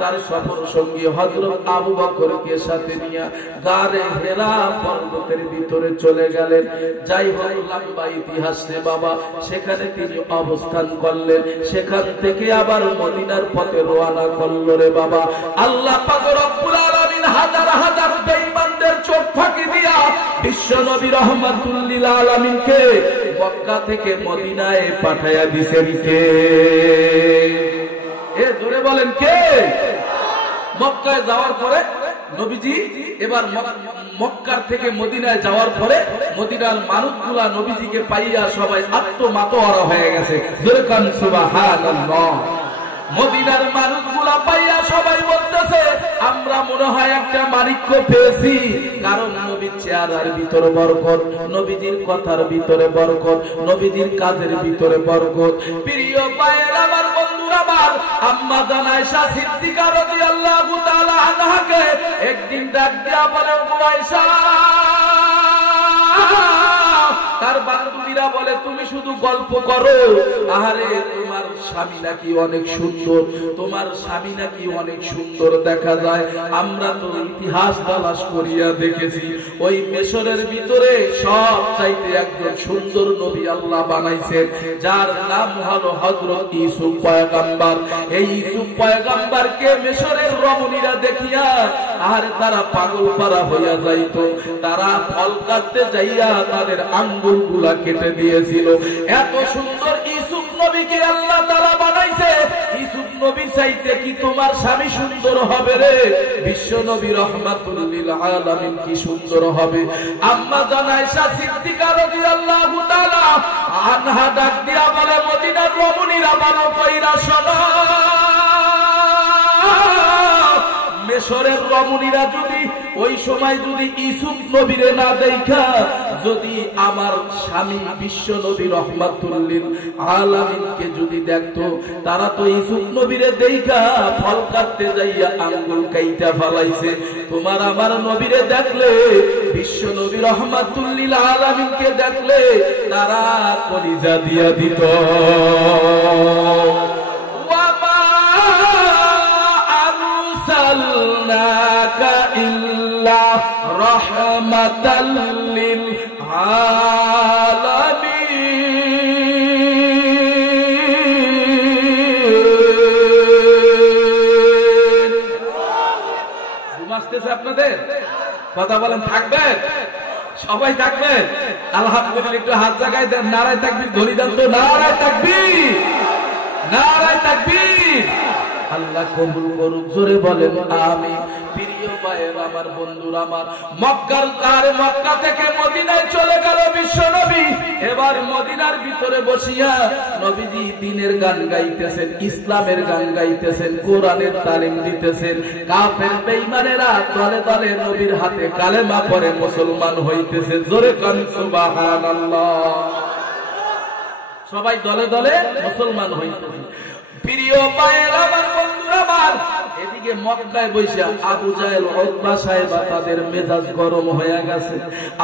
তার সফর সঙ্গী হযরত আবু বকরকে সাথে নিয়ে গারে হেরা পর্বতের ভিতরে চলে গেলেন। যাই হোক, লম্বা ইতিহাস রে বাবা, সেখানে তিনি অবস্থান করলেন। সেখান থেকে আবার মদিনার পথে রওনা করলো রে বাবা। আল্লাহ পাক রব্বুল আলামিন হাজার হাজার বেঈমানদের চোখ ফাঁকি দিয়া বিশ্ব নবী রাহমাতুল লিল আলামিনকে মক্কা থেকে মদিনায় পাঠায়া দিছেন কে? জোরে বলেন কে? মক্কায় যাওয়ার পরে নবীজি এবার মক্কার থেকে মদিনায় যাওয়ার পরে মদিনার মানুষগুলা নবীজিকে পাইয়া সবাই আত্মমাতোয়ারা হয়ে গেছে। জোরে কান সুবহানাল্লাহ। মদিনার মানুষগুলা পাইয়া সবাই বলতেছে, আমরা মনে হয় একটা মানিক্য পেয়েছি, কারণ নবীর চেহারার ভিতরে বরকত, নবীজির কথার ভিতরে বরকত, নবীজির কাজের ভিতরে বরকত। প্রিয় ভাইয়ের আমার, বন্ধুরা আমার, আম্মা জান আয়েশা সিদ্দিকা রাদিয়াল্লাহু তাআলা আনহাকে একদিন ডাক দিয়া বলে, ও আয়েশা, তার বান্ধবীরা বলে, তুমি শুধু গল্প করো, আহারে তোমার স্বামী নাকি অনেক সুন্দর, তোমার স্বামী নাকি অনেক সুন্দর দেখা যায়। আমরা তো ইতিহাস তালাশ করিয়া দেখেছি, ওই মিশরের ভিতরে সব চাইতে একজন সুন্দর নবী আল্লাহ বানাইছেন, যার নাম হলো হযরত ইউসুফ পয়গম্বর। এই ইউসুফ পয়গম্বরকে মিশরের রমণীরা দেখিয়া আর তারা পাগল পারা হইয়া যাইত। তারা ফল কাটতে যাইয়া তাদের আঙ্গুলগুলা কেটে দিয়েছিল। এত সুন্দর ইউসুফ নবীকে আল্লাহ তাআলা বানাইছে। ইউসুফ নবী চাইতে কি তোমার স্বামী সুন্দর হবে রে? বিশ্ব নবী রাহমাতুল লিল আলামিন কি সুন্দর হবে? আম্মা জান আয়েশা সিদ্দিকা রাদিয়াল্লাহু তাআলা আনহা ডাক দিয়া বলে, মদিনার রমণীরা ভালো কইরা শোনো, মিশরের রমণীরা যদি ওই সময় যদি ইউসুফ নবীরে না দেখা যদি আমার স্বামী বিশ্ব নবী রাহমাতুল লিল আলামিনকে যদি দেখতো, তারা তো ইউসুফ নবীরে দেখা ফল কাটতে যাইয়া আঙ্গুল কাইটা ফলাইছে। তোমার আমার নবীরে দেখলে, বিশ্ব নবী রাহমাতুল লিল আলামিনকে দেখলে তারা কলিজা দিয়া দিত। ইল্লা রাহমাতাল লিল আলামিন। ঘুমাসতেছে আপনাদের? কথা বলেন, থাকবেন? সবাই থাকবেন? আলহামদুলিল্লাহ। একটু হাত জায়গায় দেন, নারায়ে তাকবীর ধ্বনি দেন তো। নারায়ে তাকবীর, নারায়ে তাকবীর। আল্লাহ কবুল করুক, জোরে বলেন আমিন। প্রিয় ভাইয়ের আমার, বন্ধুরা আমার, মক্কা থেকে মদিনায় চলে গেল বিশ্ব নবী। এবার মদিনার ভিতরে বসিয়া নবীজি দ্বীনের গান গাইতেছেন, ইসলামের গান গাইতেছেন, কোরআনের তালিম দিতেছেন। কাফের বেঈমানেরা দলে দলে নবীর হাতে কালেমা পড়ে মুসলমান হইতেছে। জোরে কান সুবহানাল্লাহ। সবাই দলে দলে মুসলমান হইতেছে। প্রিয় ভাইয়ের আমার, বন্ধুরা আমার, এদিকে মক্কায় বসে আবু জাহেল উতবা সাহেবা তাদের মেজাজ গরম হয়ে গেছে।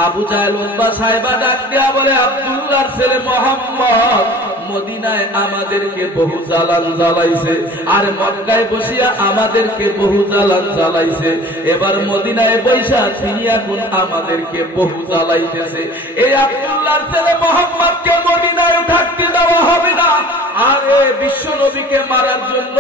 আবু জাহেল উতবা সাহেবা ডাক দিয়া বলে, আব্দুল্লাহর ছেলে মুহাম্মদ মদিনায় আমাদেরকে বহু জ্বালান জ্বালাইছে, আর মক্কায় বসিয়া আমাদেরকে বহু জ্বালান জ্বালাইছে। এবার মদিনায় বৈশা তিনি এখন আমাদেরকে বহু জ্বালাইতেছে। এই আব্দুল্লাহর ছেলে মুহাম্মদকে মদিনায় থাকতে দেওয়া হবে না। আর বিশ্ব নবীকে মারার জন্য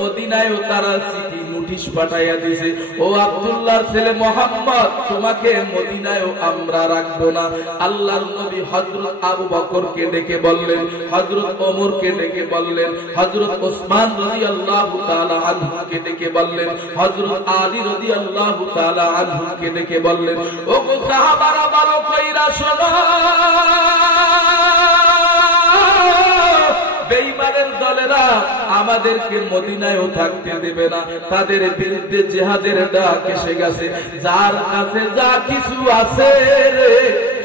মদিনায়ও তারা চিঠি নোটিশ পাঠাইয়া দিয়েছে, ও আব্দুল্লাহর ছেলে মুহাম্মদ, তোমাকে মদিনায়ও আমরা রাখবো না। আল্লাহর নবী হযরত আবু বকরকে ডেকে বললেন, হযরত ওমরকে ডেকে বললেন, হযরত ওসমান রাদিয়াল্লাহু তাআলা আনহুকে ডেকে বললেন, হযরত আলী রাদিয়াল্লাহু তাআলা আনহুকে ডেকে বললেন, ও গো সাহাবারা, ভালো কইরা শোনো, বেঈমানের দলেরা আমাদেরকে মদিনায়ও থাকতে দেবে না। তাদের বিরুদ্ধে জিহাদের ডাক এসে গেছে। যার কাছে যা কিছু আছে রে,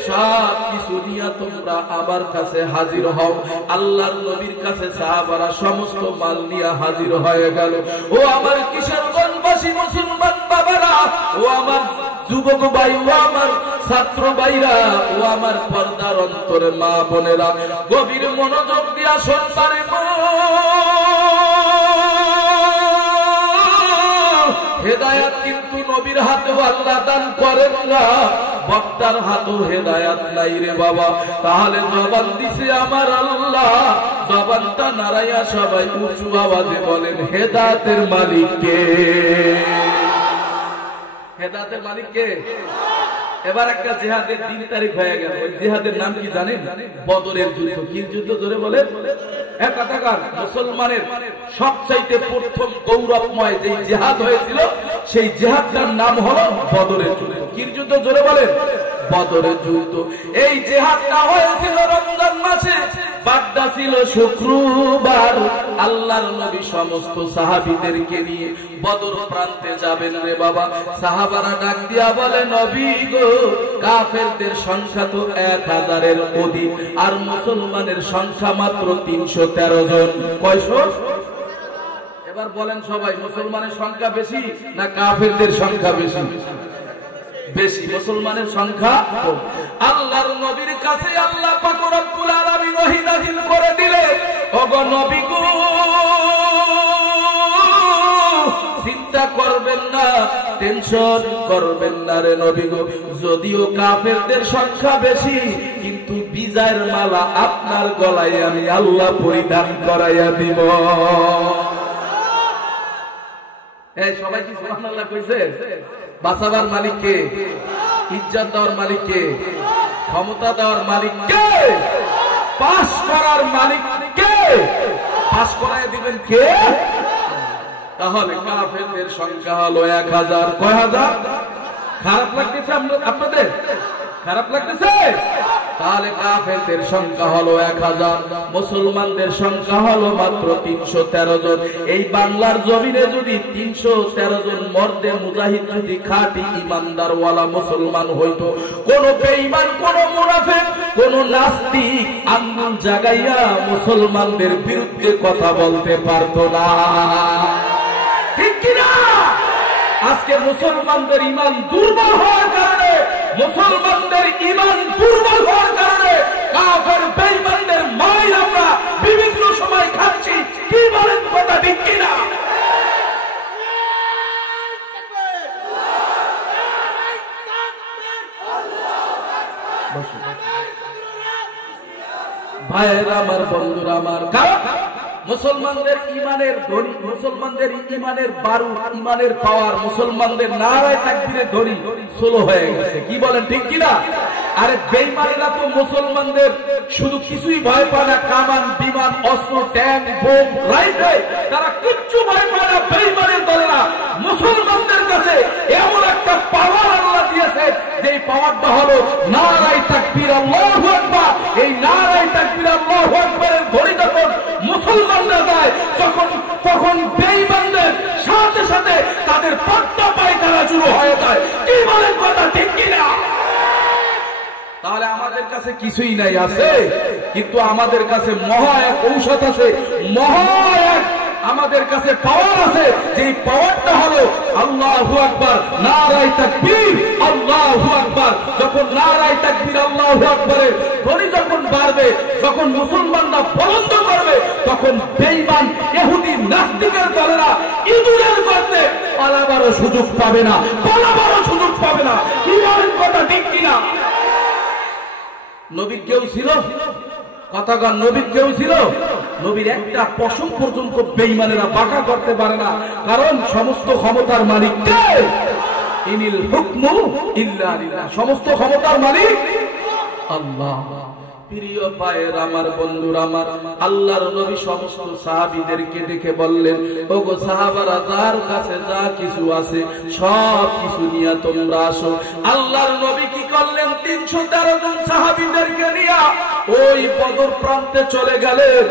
সব কিছু নিয়ে তোমরা আমার কাছে হাজির হও। আল্লাহর নবীর কাছে সাহাবারা সমস্ত মাল নিয়ে হাজির হয়ে গেল। ও আমার কিশোরগঞ্জবাসী মুসলমান বাবারা, ও আমার যুবক ভাই, ও আমার ছাত্র ভাইরা, ও আমার পর্দার অন্তরে মা বোনেরা, গভীর মনোযোগ দিয়া শুনবারে। হেদায়াত কিন্তু নবীর হাতেও আল্লাহ দান করেন না, বক্তার হাতেও হেদায়াত নাই রে বাবা। তাহলে জবান দিছে আমার আল্লাহ, জবানটা নাড়াইয়া সবাই উঁচু আওয়াজে বলেন, হেদায়াতের মালিক কে? হেদায়াতের মালিক কে? এবার একটা জিহাদের 3 তারিখ হয়ে গেল। ওই জিহাদের নাম কি জানেন? বদরের যুদ্ধ। কি যুদ্ধ জোরে বলে? মুসলমানের সবচাইতে প্রথম গৌরবময় যে জিহাদ হয়েছিল, সেই জিহাদটার নাম হলো বদরের যুদ্ধ। কি যুদ্ধ জোরে বলেন? বদরের যুদ্ধ। এই জিহাদটা হয়েছিল রমজান মাসে, বারটা ছিল শুক্রবার। আল্লাহর নবী সমস্ত সাহাবীদেরকে নিয়ে বদর প্রান্তে যাবেন রে বাবা। সাহাবারা ডাক দিয়া বলে, নবী গো, কাফেরদের সংখ্যা তো 1000-এর অধিক, আর মুসলমানের সংখ্যা মাত্র 313 জন। কয়শো? এবার বলেন সবাই, মুসলমানের সংখ্যা বেশি না কাফেরদের সংখ্যা বেশি? বেশি। মুসলমানের সংখ্যা কম। আল্লাহর নবীর কাছে আল্লাহ পাক রব্বুল আলামিন ওহী নাযিল করে দিলেন, ওগো নবী গো, টেনশন করবেন না রে নবী গো, যদিও কাফেরদের সংখ্যা বেশি, কিন্তু বিজয়ের মালা আপনার গলায় আমি আল্লাহ পরিধান করাইয়া দিব। এই সবাই কি সুবহানাল্লাহ কইছে? বাঁচাবার মালিক কে? ইজ্জত দেওয়ার মালিক কে? ক্ষমতা দেওয়ার মালিক কে? পাস করার মালিক কে? পাস করায় দিবেন কে? তাহলে কাফেরদের সংখ্যা হলো 1000। কয় হাজার? খারাপ লাগতেছে আপনাদের? খারাপ লাগতেছে? তাহলে কাফেরদের সংখ্যা হলো 1000, মুসলমানদের সংখ্যা হলো মাত্র 313 জন। এই বাংলার জমিনে যদি 313 জন মর্দে মুজাহিদ যদি খাঁটি ইমানদার ওয়ালা মুসলমান হইতো, কোন বেঈমান, কোন মুনাফিক, কোন নাস্তিক আঙ্গুল জাগাইয়া মুসলমানদের বিরুদ্ধে কথা বলতে পারতো না। ঠিক কিনা? আজকে মুসলমানদের ঈমান দুর্বল হওয়ার কারণে, মুসলমানদের ঈমান দুর্বল হওয়ার কারণে কাফের বেঈমানদের মাইর আমরা বিভিন্ন সময় খাচ্ছি। কি বলেন কথা ঠিক কিনা? ভাইয়েরা আমার, বন্ধুরা আমার, কারণ মুসলমানদের ইমানের ধ্বনি, মুসলমানদের ইমানের বারু, ইমানের পাওয়ার, মুসলমানদের নারায়ে তাকবীরের ধ্বনি স্লো হয়ে গেছে। কি বলেন ঠিক কিনা? আরে বেঈমানেরা তো মুসলমানদের শুধু কিছুই ভয় পায় না, কামান, বিমান, অস্ত্র, ট্যাঙ্ক, বোম, রাইফেল, তারা কিচ্ছু ভয় পায় না। বেঈমানের দলেরা মুসলমানদের কাছে এমন একটা পাওয়ার আল্লাহ দিয়েছে, যে পাওয়ারটা হলো নারায়ে তাকবীর, আল্লাহু আকবার। এই নারায়ে তাকবীর, আল্লাহু আকবারের ধ্বনি যখন মুসলমানরা যায়, তখন বেঈমানদের সাথে সাথে তাদের পট্টা পায়খানা শুরু হয়ে যায়। কি বলেন কথা ঠিক কিনা? তাহলে আমাদের কাছে কিছুই নাই, আছে, কিন্তু আমাদের কাছে মহা এক ঔষধ আছে, মহা এক আমাদের কাছে পাওয়ার আছে। যে পাওয়ারটা হলো আল্লাহু আকবার, নারায়ে তাকবীর, আল্লাহু আকবার। যখন নারায়ে তাকবীর, আল্লাহু আকবারের ধ্বনি যখন বাড়বে, যখন মুসলমানরা বলন্দ করবে, তখন বেঈমান, ইহুদি, নাস্তিকের দলেরা ইঁদুরের গর্তে পালাবারও সুযোগ পাবে না, পালাবারও সুযোগ পাবে না। কি বলেন কথা ঠিক কিনা? নবীর কেউ ছিল? কথাগণ, নবীর কেউ ছিল? নবীর একটা পশম পর্যন্ত বেঈমানেরা বাঁকা করতে পারে না, কারণ সমস্ত ক্ষমতার মালিক কে? ইনিল হুকমু ইল্লা লিল্লাহ। সমস্ত ক্ষমতার মালিক আল্লাহ। প্রিয় ভাইয়ের আমার, বন্ধুরা আমার, আল্লাহর নবী সমস্ত সাহাবীদেরকে দেখে বললেন, ওগো সাহাবারা, যার কাছে যা কিছু আছে সব কিছু নিয়ে তোমরা আসো। আল্লাহর নবী কি করলেন? 313 জন সাহাবীদেরকে নিয়ে ওই বদর প্রান্তে চলে গেলেন।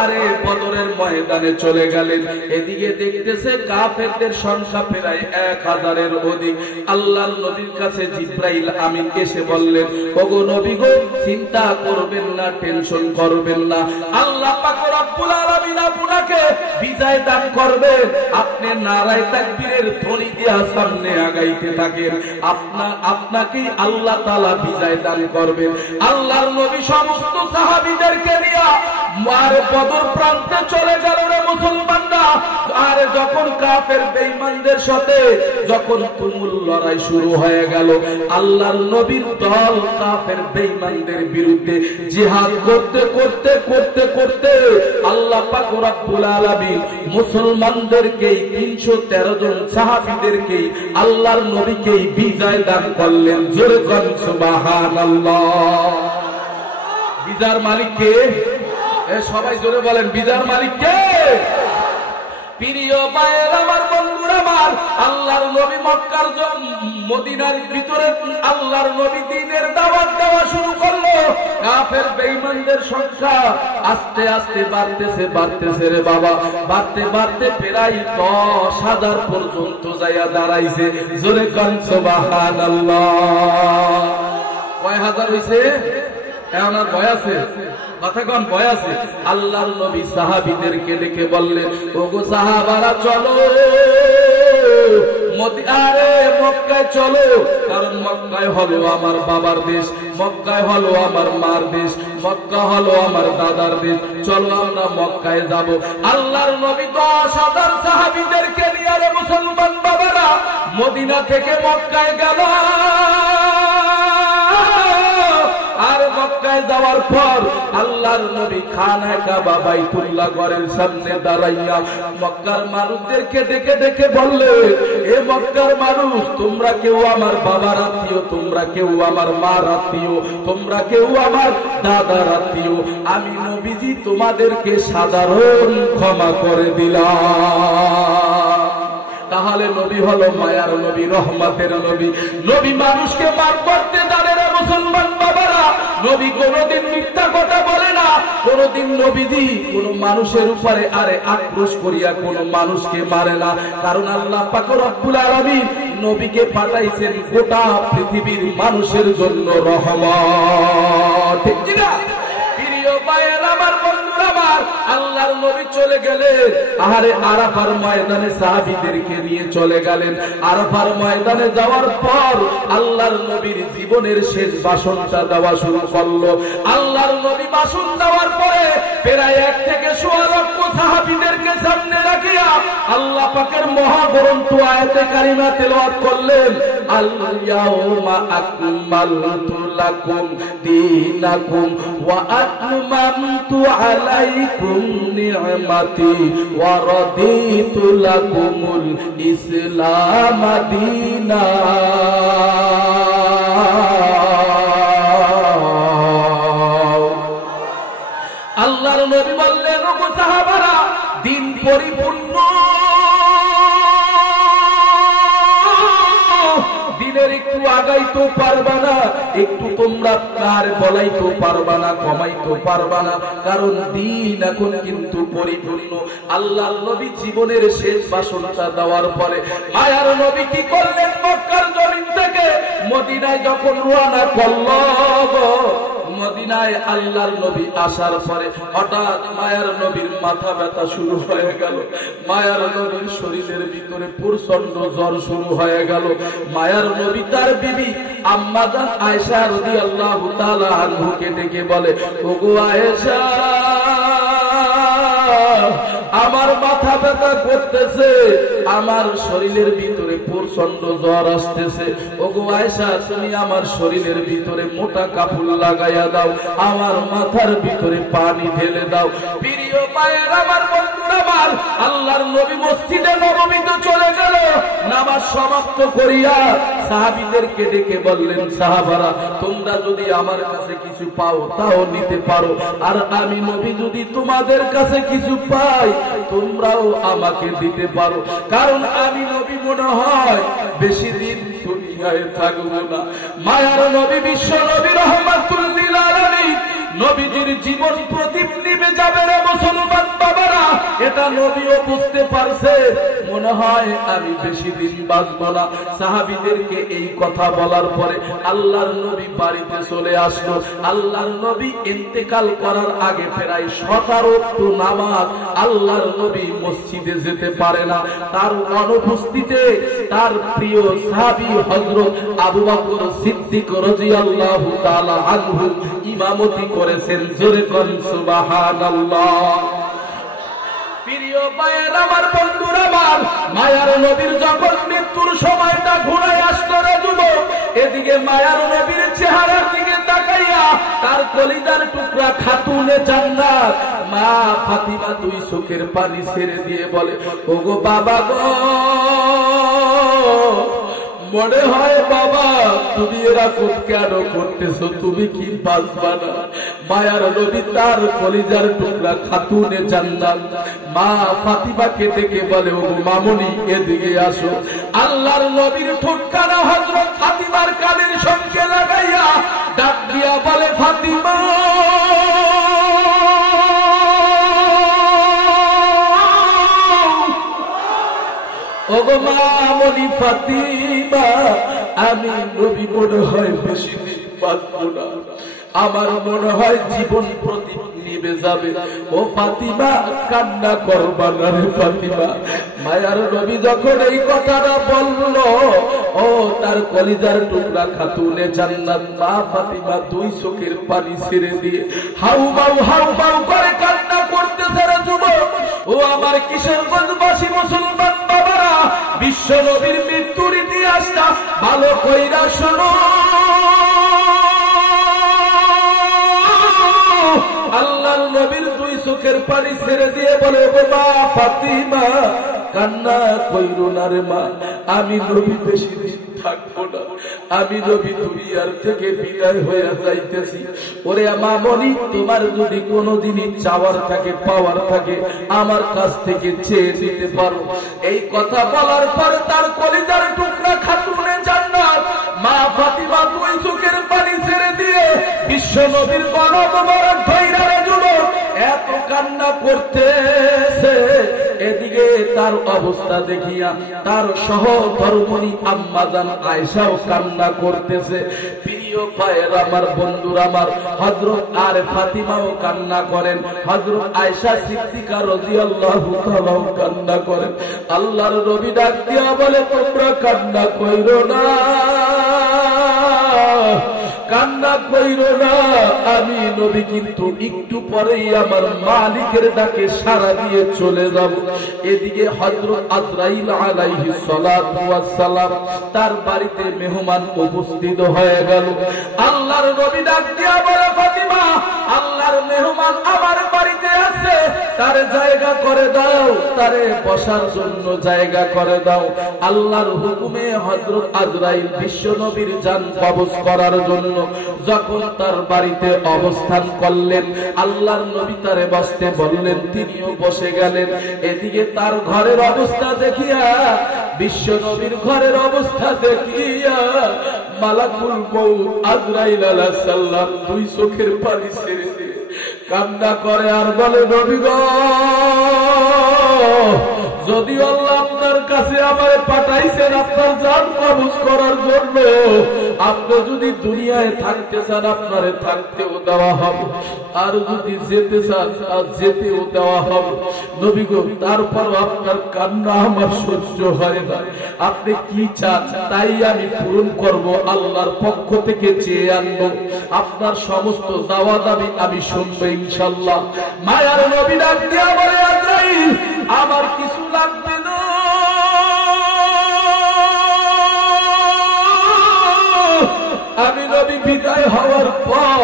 আরে বদরের ময়দানে চলে গেলেন। এদিকে দেখতেছে কাফেরদের সংখ্যা প্রায় 1000-এর অধিক। আল্লাহর নবীর কাছে জিবরাইল আমিন এসে বললেন, ওগো নবী গো, চিন্তা করবেন না, টেনশন করবেন না, আল্লাহ পাক রব্বুল আলামিন আপনাকে বিজয় দান করবেন। আপনি নারায়ে তাকবীরের ধ্বনি দিয়া সামনে আগাইতে থাকেন, আপনাকে আল্লাহ তাআলা বিজয় দান করবেন। আল্লাহর নবী সমস্ত সাহাবীদেরকে নিয়ে বদর প্রান্তে চলে গেল রে মুসলমানরা। আর যখন কাফের বেঈমানদের সাথে যখন তুমুল লড়াই শুরু হয়ে গেল, আল্লাহর নবীর দল কাফের বেঈমানদের বিরুদ্ধে জিহাদ করতে করতে করতে করতে আল্লাহ পাক রব্বুল আলামিন মুসলমানদেরকে 313 জন সাহাবীদেরকে আল্লাহর নবীকে বিজয় দান করলেন। জোরে বলেন সুবহানাল্লাহ। বিজয়ের মালিক কে? সবাই জোরে বলেন, বিজয়ের মালিক কে? প্রিয় ভাইয়ের আমার, বন্ধুরা আমার, আল্লাহর নবী মক্কার মদিনার ভিতরে আল্লাহর নবী দ্বীনের দাওয়াত দেওয়া শুরু করলো। কাফের বেঈমানদের সংখ্যা আস্তে আস্তে বাড়তেছে রে বাবা, বাড়তে বাড়তে প্রায় 10,000 পর্যন্ত যাইয়া দাঁড়াইছে। জোরে কোন সুবহানাল্লাহ। কয় হাজার হইছে? এখন আর ভয় আছে? কথাগণ, ভয় আছে? আল্লাহর নবী সাহাবীদেরকে ডেকে বললেন, ওগো সাহাবারা, চলো মক্কায় চলো, কারণ মক্কায় হলো আমার বাবার দেশ, মক্কায় হলো আমার মার দেশ, মক্কা হলো আমার দাদার দেশ, চলো আমরা মক্কায় যাব। আল্লাহর নবী 10,000 সাহাবীদেরকে নিয়ে রে মুসলমান বাবারা মদিনা থেকে মক্কায় গেল। আর মক্কায় যাওয়ার পর আল্লাহর নবী খানায়ে কাবা বাইতুল্লাহ ঘরের সামনে দাঁড়াইয়া মক্কার মানুষদেরকে ডেকে ডেকে বললেন, এ মক্কার মানুষ, তোমরা কেউ আমার বাবার আত্মীয়, তোমরা কেউ আমার মার আত্মীয়, তোমরা কেউ আমার দাদার আত্মীয়, আমি নবীজি তোমাদেরকে সাধারণ ক্ষমা করে দিলাম। তাহলে নবী হলো মায়ার নবী, রহমতের নবী। নবী মানুষকে মাফ করতে জানে না মুসলমান বাবারা। নবী কোনদিন মিথ্যা কথা বলে না, কোনদিন নবীজি কোন মানুষের উপরে আক্রোশ করিয়া কোন মানুষকে মারে না। কারণ আল্লাহ পাক রব্বুল আলামিন নবীকে পাঠাইছেন গোটা পৃথিবীর মানুষের জন্য রহমত। ঠিক কি না? প্রিয় ভাইয়ের আমার, বন্ধুরা আমার, আল্লাহর নবী চলে গেলেন। আরাফার ময়দানে সাহাবীদেরকে নিয়ে চলে গেলেন। আরাফার ময়দানে যাওয়ার পর আল্লাহর নবীর জীবনের শেষ ভাষণটা দেওয়া শুরু করলো। আল্লাহর নবী ভাষণ দেওয়ার পরে প্রায় 1 থেকে 1.5 লক্ষ সাহাবীদেরকে সামনে রাখিয়া আল্লাহ পাকের মহাগ্রন্থ আয়াতে কারিমা তেলাওয়াত করলেন। আল-ইয়াউমা আকমালতু লাকুম দীনাকুম ওয়া আতমামতু আলাইকুম নি'মাতি ওয়া রাদিতু লাকুমুল ইসলাম দীনা। আল্লাহর নবী বললেন, ওগো সাহাবারা, দিন পরিপূর্ণ, দিনের একটু আগাইতে পারবা না, একটু তোমরা আর বলাইতে পারবা না, কমাইতে পারবা না, কারণ দিন এখন কিন্তু পরিপূর্ণ। আল্লাহর নবী জীবনের শেষ ভাষণটা দেওয়ার পরে মায়ার নবী কি করলেন? মক্কার জমিন থেকে মদিনায় যখন রওনা করল, মদিনায় আল্লাহর নবী আসার পরে হঠাৎ মায়ার নবীর মাথা ব্যথা শুরু হয়ে গেল। মায়ার নবীর শরীরের ভিতরে প্রচন্ড জ্বর শুরু হয়ে গেল। মায়ার নবী তার বিবি আম্মা জান আয়েশা রাদিয়াল্লাহু তাআলা আনহাকে ডেকে বলে, ওগো আয়েশা, আমার মাথা ব্যথা করতেছে, আমার শরীরের ভিতরে প্রচন্ড জ্বর আসতেছে। ওগো আয়েশা, তুমি আমার শরীরের ভিতরে মোটা কাপড় লাগাইয়া দাও, আমার মাথার ভিতরে পানি ঢেলে দাও। প্রিয় মায়ের আমার, বন্ধুরা আমার, আল্লাহর নবী মসজিদে নববীতে চলে গেল। নামাজ সমাপ্ত করিয়া সাহাবীদেরকে ডেকে বললেন, সাহাবারা, তোমরা যদি আমার কাছে কিছু পাও তাও নিতে পারো, আর আমি নবী যদি তোমাদের কাছে কিছু পাই তোমরাও আমাকে দিতে পারো, কারণ আমি নবী মনে হয় বেশি দিন দুনিয়ায় থাকবো না। মায়ার নবী, বিশ্ব নবী, রহমাতুল লিল আলামিন, নবীজির জীবন প্রদীপ নিভে যাবে রে মুসলমান বাবারা, এটা নবীও বুঝতে পারছে। মনে হয় আমি বেশি দিন বাঁচবো না। সাহাবীদেরকে এই কথা বলার পরে আল্লাহর নবী বাড়িতে চলে আসলো। আল্লাহর নবী ইন্তেকাল করার আগে প্রায় 17 নামাজ আল্লাহর নবী মসজিদে যেতে পারে না। তার অনুপস্থিতিতে তার প্রিয় সাহাবী হযরত আবু বকর সিদ্দিক রাদিয়াল্লাহু তাআলা আনহু ইমামতি করেছেন। জোরে কোন সুবহানাল্লাহ। প্রিয় ভাইয়ের আমার, বন্ধুরা আমার, মায়ার নবীর যখন মৃত্যুর সময়টা ঘুরায় আসলো রে যুবক, এদিকে মায়ার নবীর চেহারার দিকে তাকাইয়া তার কলিজার টুকরা খাতুনে জান্নাত মা ফাতিমা 2 চোখের পানি ছেড়ে দিয়ে বলে, ওগো বাবা গো, মনে হয় বাবা তুমি এরকম কেন করতেছো, তুমি কি বাঁচবা না? মায়ার নবী তার কলিজার টুকরা খাতুনে জান্নাত মা ফাতিমাকে ডেকে বলে, ও মামুনি এদিকে আসো। আল্লাহর নবীর ঠোঁটখানা হযরত ফাতিমার কানের সঙ্গে লাগাইয়া ডাক দিয়া বলে, ফাতিমা, ওগো মামুনি ফাতিমা, আমি নবী মনে হয় বেশি দিন বাঁচবো না। আমার মনে হয় জীবন প্রদীপ নিভে যাবে। ও ফাতিমা, কান্না করবা না রে ফাতিমা। মায়ার নবী যখন এই কথাটা বলল, ও তার কলিজার টুকরা খাতুনে জান্নাত মা ফাতিমা দুই চোখের পানি ছেড়ে দিয়ে হাউ করে কান্না করতেছে। রে যুবক, ও আমার কিশোরগঞ্জবাসী মুসলমান বাবারা, বিশ্ব নবীর মৃত্যুর ইতিহাসটা ভালো কইরা শোনো। আল্লাহর নবীর দুই চোখের পানি ছেড়ে দিয়ে বলে, ও মা ফাতিমা, কান্না কইরো না রে মা, আমি নবী বেশি দিন থাকবো না, আমি নবী দুনিয়ার থেকে বিদায় হয়ে যাইতেছি। ওরে মা বলি, তোমার যদি কোনো জিনিস চাওয়ার থাকে, পাওয়ার থাকে, আমার কাছ থেকে চেয়ে নিতে পারো। এই কথা বলার পর তার কলিজার টুকরা খাতুনে জান্নাত মা ফাতিমা দুই চোখের পানি ছেড়ে দিয়ে বিশ্ব নবীর গণব মোবারক ধইরা রে যুবক এত কান্না করতেছে। এদিকে তার অবস্থা দেখিয়া তার সহধর্মিণী আম্মা জান আয়েশাও কান্না করতেছে। প্রিয় ভাইয়ের আমার, বন্ধুরা আমার, হযরত আর ফাতিমাও কান্না করেন, হযরত আয়েশা সিদ্দিকা রাদিয়াল্লাহু তাআলাও কান্না করেন। আল্লাহর নবী ডাক দিয়া বলে, তোমরা কান্না কইরো না, কান্না কইরো না, আমি নবী কিন্তু একটু পরেই আমার মালিকের ডাকে সাড়া দিয়ে চলে যাব। এদিকে হযরত আজরাইল আলাইহিস সালাতু ওয়াস সালাম তার বাড়িতে মেহমান উপস্থিত হয়ে গেল। আল্লাহর নবী ডাক দিয়া বলে, ফাতিমা, আল্লাহর মেহমান আমার বাড়িতে আছে, তার জায়গা করে দাও, তারে বসার জন্য জায়গা করে দাও। আল্লাহর হুকুমে হযরত আজরাইল বিশ্ব নবীর জান কবজ করার জন্য যখন তার বাড়িতে অবস্থান করলেন, আল্লাহর নবী তারে বসতে বললেন, তিনিও বসে গেলেন। এদিকে তার ঘরের অবস্থা দেখিয়া, বিশ্ব নবীর ঘরের অবস্থা দেখিয়া মালাকুল মউত আজরাইল আলাইহিস সালাম দুই চোখের পানি ছেড়ে দিয়ে কান্না করে আর বলে, নবী গো, যদি আল্লাহ আপনার কাছে আমার পাঠাইছেন আপনার জান কবজ করার জন্য, আপনি যদি দুনিয়ায় থাকতে চান আপনারে থাকতেও দেওয়া হবে, আর যদি যেতে চান যেতেও দেওয়া হবে। নবী গো, তারপর আপনার কান্না আমার সহ্য হয় না, আপনি কি চান তাই আমি পূরণ করব, আল্লাহর পক্ষ থেকে চেয়ে আনবো, আপনার সমস্ত দাওয়া দাবি আমি শুনবো ইনশাআল্লাহ। মায়ার নবী ডাক দিয়া বলে, আজরাইল, আমার কিছু লাগবে না, আমি নবী বিদায় হওয়ার পর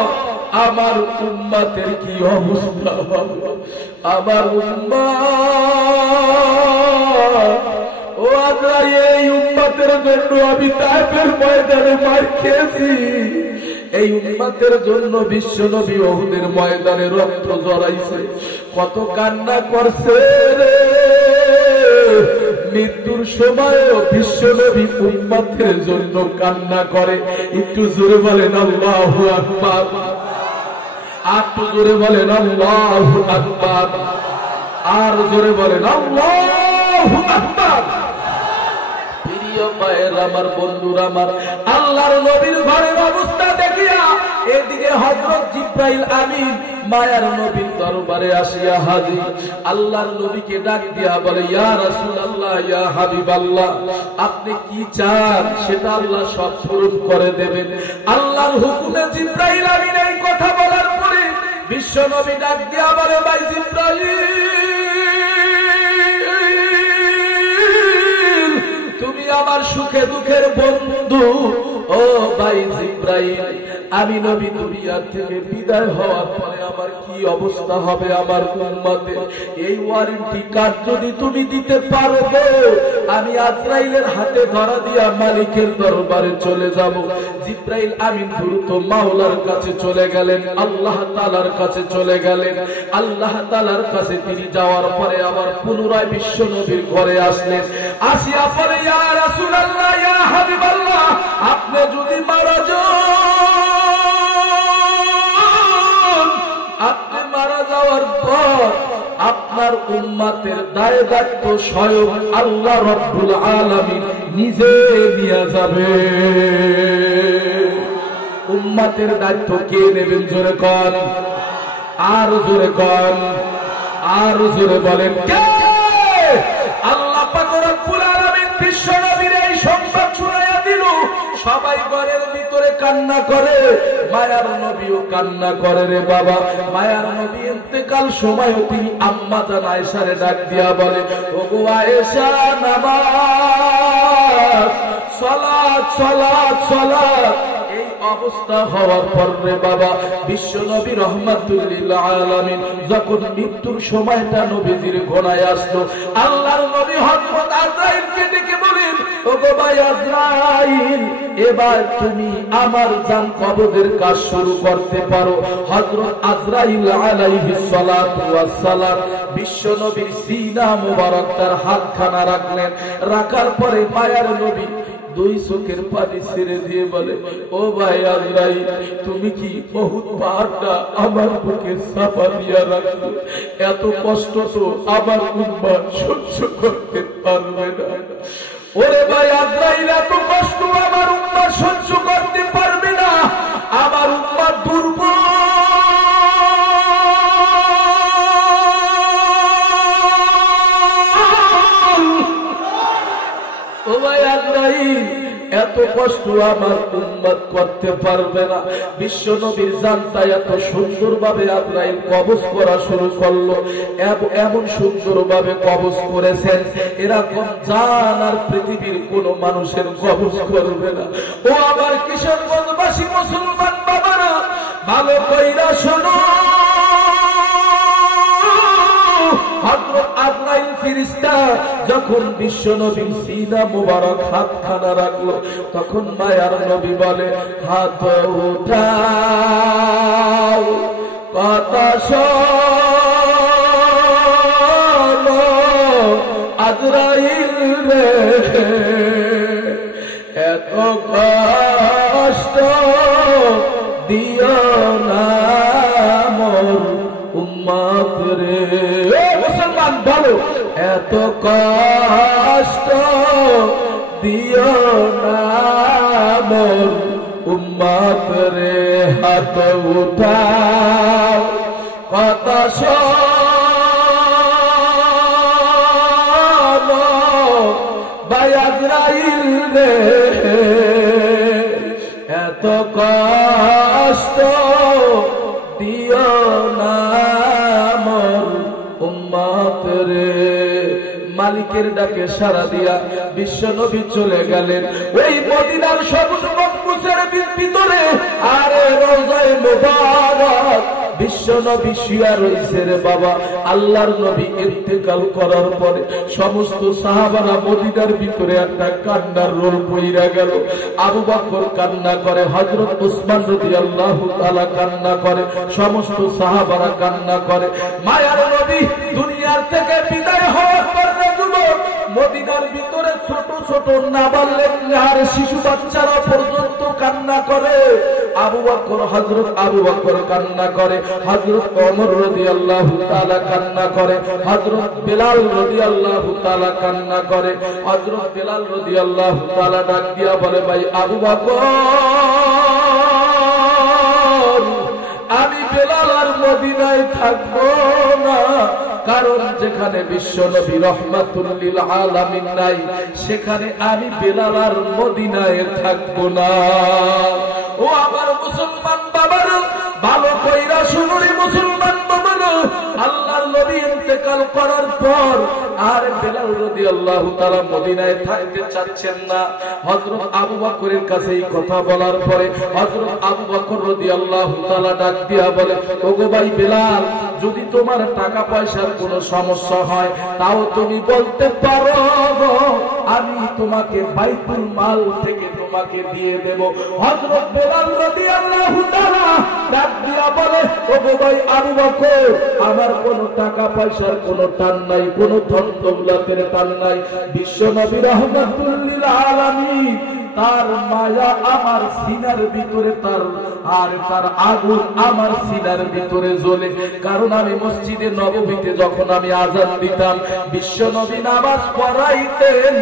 আমার উম্মতের কি অবস্থা হবে, আমার উম্মত, ও আজরাইল, এই উম্মতের জন্য আমি তায়েফের ময়দানে মার খেয়েছি, এই উম্মতের জন্য বিশ্ব নবী উহুদের ময়দানে রক্ত ঝরাইছে, কত কান্না করছে রে। মৃত্যুর সময় বিশ্ব নবী উম্মতের জন্য কান্না করে। একটু জোরে বলেন আল্লাহু আকবার, আর একটু জোরে বলেন আল্লাহু আকবার, আর জোরে বলেন আল্লাহু আকবার। প্রিয় ভাইয়ের আমার, বন্ধুরা আমার, আল্লাহর নবীর ঘরের অবস্থা দেখিয়া এদিকে হযরত জিবরাইল আমিন মায়ার নবীর দরবারে আসিয়া হাজির। আল্লাহর নবীকে ডাক দিয়া বলে, ইয়া রাসূলুল্লাহ, ইয়া হাবিবাল্লাহ, আপনি কি চান সেটা আল্লাহ সব পূরণ করে দেবেন। আল্লাহর হুকুমে জিবরাইল আমিন এই কথা বলার পরে বিশ্ব নবী ডাক দিয়া বলে, ভাই জিবরাইল, তুমি আমার সুখে দুঃখের বন্ধু। ও ভাই জিবরাইল, আমি নবী দুনিয়ার থেকে বিদায় হওয়ার পরে আমার কি অবস্থা হবে আমার উম্মতের, এই ওয়ারেন্টি কার্ড যদি তুমি দিতে পারো, আমি আজরাইলের হাতে ধরা দিয়া মালিকের দরবারে চলে যাব। জিবরাইল আমিন দ্রুত মাওলার কাছে চলে গেলেন, আল্লাহ তাআলার কাছে চলে গেলেন। আল্লাহ তাআলার কাছে তিনি যাওয়ার পরে আবার পুনরায় বিশ্ব নবীর ঘরে আসলেন। আসিয়া পরে, ইয়া রাসূলুল্লাহ, ইয়া হাবিবাল্লাহ, আপনি যদি মারা যান, আপনি মারা যাওয়ার পর আপনার উম্মতের দায় দায়িত্ব স্বয়ং আল্লাহ রাব্বুল আলামিন নিজে নিয়ে যাবে। উম্মতের দায়িত্ব কে নেবেন? জোরে কর, আর জোরে কর, আর জোরে বলেন কে? আল্লাহ পাক রব্বুল আলামিন বিশ্ব নবীর এই সংবাদ শুনাইয়া দিল। সবাই ঘরের ভিতরে কান্না করে, মায়ার নবীও কান্না করে রে বাবা। মায়ার নবী ইন্তেকাল সময় তিনি আম্মা জান আয়েশারে ডাক দিয়া বলে, ওগো আয়েশা, নামাজ, সালাত, সালাত, সালাত। এই অবস্থা হওয়ার পর রে বাবা, বিশ্ব নবী রহমাতুল লিল আলামিন যখন মৃত্যুর সময়টা নবীজির ঘনায় আসলো, আল্লাহর নবী হযরত আজরাইলকে ডেকে বলেন, ওগো ভাই আজরাইল, এবার তুমি আমার জান কবজের কাজ শুরু করতে পারো। হযরত আজরাইল আলাইহিস সালাতু ওয়াস সালাম বিশ্ব নবীর সিনা মোবারক তার হাতখানা রাখলেন। রাখার পরে মায়ার নবী দুই চোখের পানি ছেড়ে দিয়ে বলে, ও ভাই আজরাইল, তুমি কি বহুত পাহাড়টা আমার বুকে চাপা দিয়া রাখছো? এত কষ্ট তো আমার উম্মত সহ্য করতে পারবে না। ওরে ভাই আজরাইল, এত কষ্ট আমার উম্মত সহ্য করতে পারবে না। আমার উম্মত দুর্বল। ও ভাই আজরাইল, এত কষ্ট আমার উম্মত করতে পারবে না। বিশ্ব নবীর জানটা এত সুন্দরভাবে আজরাইল কবজ করা শুরু করলো। এমন সুন্দরভাবে কবজ করেছেন, এরকম জান আর পৃথিবীর কোন মানুষের কবজ করবে না। ও আমার কিশোরগঞ্জবাসী মুসলমান বাবারা, ভালো কইরা শোনো। হযরত আজরাইল ফেরেশতা যখন বিশ্ব নবীর সিনা মোবারক হাতখানা রাখলো, তখন মায়ার নবী বলে, হাত উঠাও, কথা শোনো আজরাইল রে, এত কষ্ট দিও না মোর উম্মত রে। মুসলমান বলো, এত কষ্ট দিও না মোর উম্মত রে, হাত উঠাও, কথা শোনো ভাই আজরাইল রে, এত কষ্ট দিও না মোর উম্মত রে। মালিকের ডাকে সাড়া দিয়া বিশ্ব নবী চলে গেলেন ওই মদিনার সবুজ গম্বুজের ভিতরে। আরে রওজায়ে মুবারক বিশ্ব নবী শুয়া রইছে রে বাবা। আল্লাহর নবী ইন্তেকাল করার পরে সমস্ত সাহাবারা মদিনার ভিতরে একটা কান্নার রোল পইরা গেল। আবু বকর কান্না করে, হযরত উসমান রাদিয়াল্লাহু তাআলা কান্না করে, সমস্ত সাহাবারা কান্না করে। মায়ার নবী দুনিয়ার থেকে বিদায় হওয়ার পর মদিনার ভিতরে ছোট ছোট নাবালক আর শিশু বাচ্চারা পর্যন্ত কান্না করে। আবু বকর, হযরত আবু বকর কান্না করে, হযরত ওমর রাদিয়াল্লাহু তাআলা কান্না করে, হযরত বেলাল রাদিয়াল্লাহু তাআলা কান্না করে। হযরত বেলাল রাদিয়াল্লাহু তাআলা ডাক দিয়া বলে, ভাই আবু বকর, আমি বেলাল আর মদিনায় থাকবো না, কারণ যেখানে বিশ্ব নবী রহমাতুল লিল আলামিন নাই, সেখানে আমি বেলাল আর মদিনায় থাকবো না। ও আমার মুসলমান বাবারা, ভালো কইরা শুনুন মুসলমান বাবারা, আল্লাহর নবী ইন্তেকাল করার পর আর বেলাল রাদিয়াল্লাহু তাআলা মদিনায় থাকতে চাচ্ছেন না। হযরত আবু বকরের কাছে এই কথা বলার পরে হযরত আবু বকর রাদিয়াল্লাহু তাআলা ডাক দিয়া বলে, ওগো ভাই বেলাল, যদি তোমার টাকা পয়সার কোনো সমস্যা হয় তাও তুমি বলতে পারো, আমি তোমাকে বাইতুল মাল থেকে তোমাকে দিয়ে দেব। হযরত বেলাল রাদিয়াল্লাহু তাআলা ডাক দিয়া বলে, ওগো ভাই আবু বকর, আমার কোনো টাকা পয়সার কোনো টান নাই, কোনো ধন দৌলতের টান নাই। বিশ্ব নবী রাহমাতুল লিল আলামিন তার মায়া আমার সিনার ভিতরে, তার আগুন আমার সিনার ভিতরে জ্বলে। কারণ আমি মসজিদে নববীতে যখন আমি আযান দিতাম, বিশ্ব নবী নামাজ পড়াইতেন,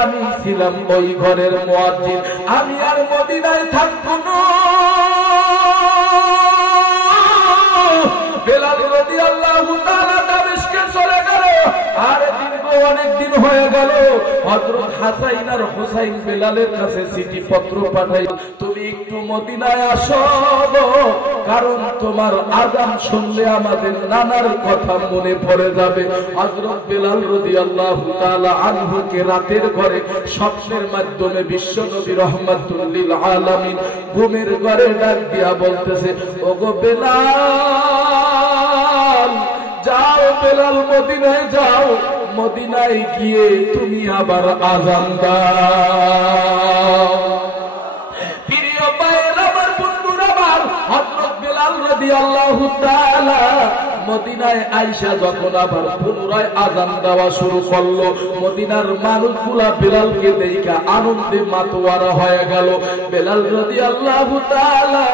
আমি ছিলাম ওই ঘরের মুয়াজ্জিন। আমি আর মদিনায় থাকবো না। বেলাল রাদিয়াল্লাহু তাআলা দামেস্কে চলে গেল। আর দীর্ঘ অনেক দিন হয়ে গেল। হযরত হাসাইন আর হুসাইন বেলালের কাছে চিঠি পত্র পাঠাই, তুমি একটু মদিনায় আসো, কারণ তোমার আযান শুনলে আমাদের নানার কথা মনে পড়ে যাবে। হযরত বেলাল রাদিয়াল্লাহু তাআলা আনহুকে রাতের ঘরে স্বপ্নের মাধ্যমে বিশ্বনবী রাহমাতুল লিল আলামিন ঘুমের ঘরে ডাক দিয়া বলতেছে, ওগো বেলাল, যাও বেলাল, মদিনায় যাও, মদিনায় গিয়ে তুমি আবার আযান দাও। প্রিয় ভাইয়ের আমার, বন্ধুরা আমার, হযরত বেলাল রাদিয়াল্লাহু তাআলা মদিনায় আয়েশা যখন আবার পুনরায় আযান দেওয়া শুরু করলো, মদিনার মানুষগুলা বেলালকে দেখা আনন্দে মাতোয়ারা হয়ে গেল। বেলাল রাদিয়াল্লাহু তাআলা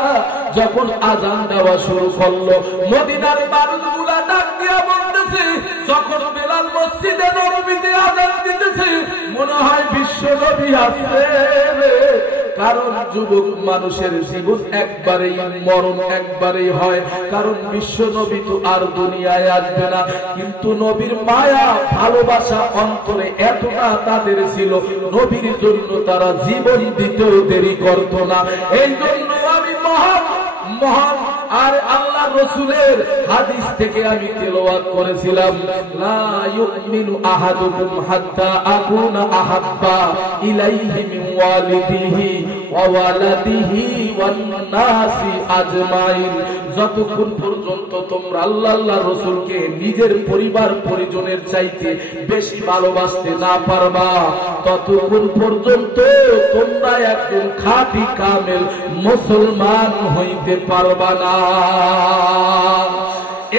যখন আযান দেওয়া শুরু করলো, মদিনার মানুষগুলা ডাক দিয়া বলতেছে, যখন বেলাল মসজিদে নববীতে আযান দিতেছে, মনে হয় বিশ্ব নবী আসছে। কারণ যুবক মানুষের জীবন একবারেই, মরণ একবারেই হয়, কারণ বিশ্ব নবী তো আর দুনিয়ায় আসবে না। কিন্তু নবীর মায়া ভালোবাসা অন্তরে এতটা তাদের ছিল, নবীর জন্য তারা জীবন দিতেও দেরি করত না। এই জন্য আমি মহান মহান আর আল্লাহ রাসূলের হাদিস থেকে আমি তেলাওয়াত করেছিলাম, লা ইউমিনু আহাদুকুম হাত্তা আকুনা আহাব্বা ইলাইহি মিন ওয়ালিদিহি ওয়া ওয়ালাদিহি ওয়ান নাসি আজমাইন। যতক্ষণ পর্যন্ত তোমরা আল্লাহ রাসূলকে নিজের পরিবার পরিজনের চাইতে বেশি ভালোবাসতে না পারবা, ততক্ষণ পর্যন্ত তোমরা একজন খাঁটি কামেল মুসলমান হইতে পারবা না।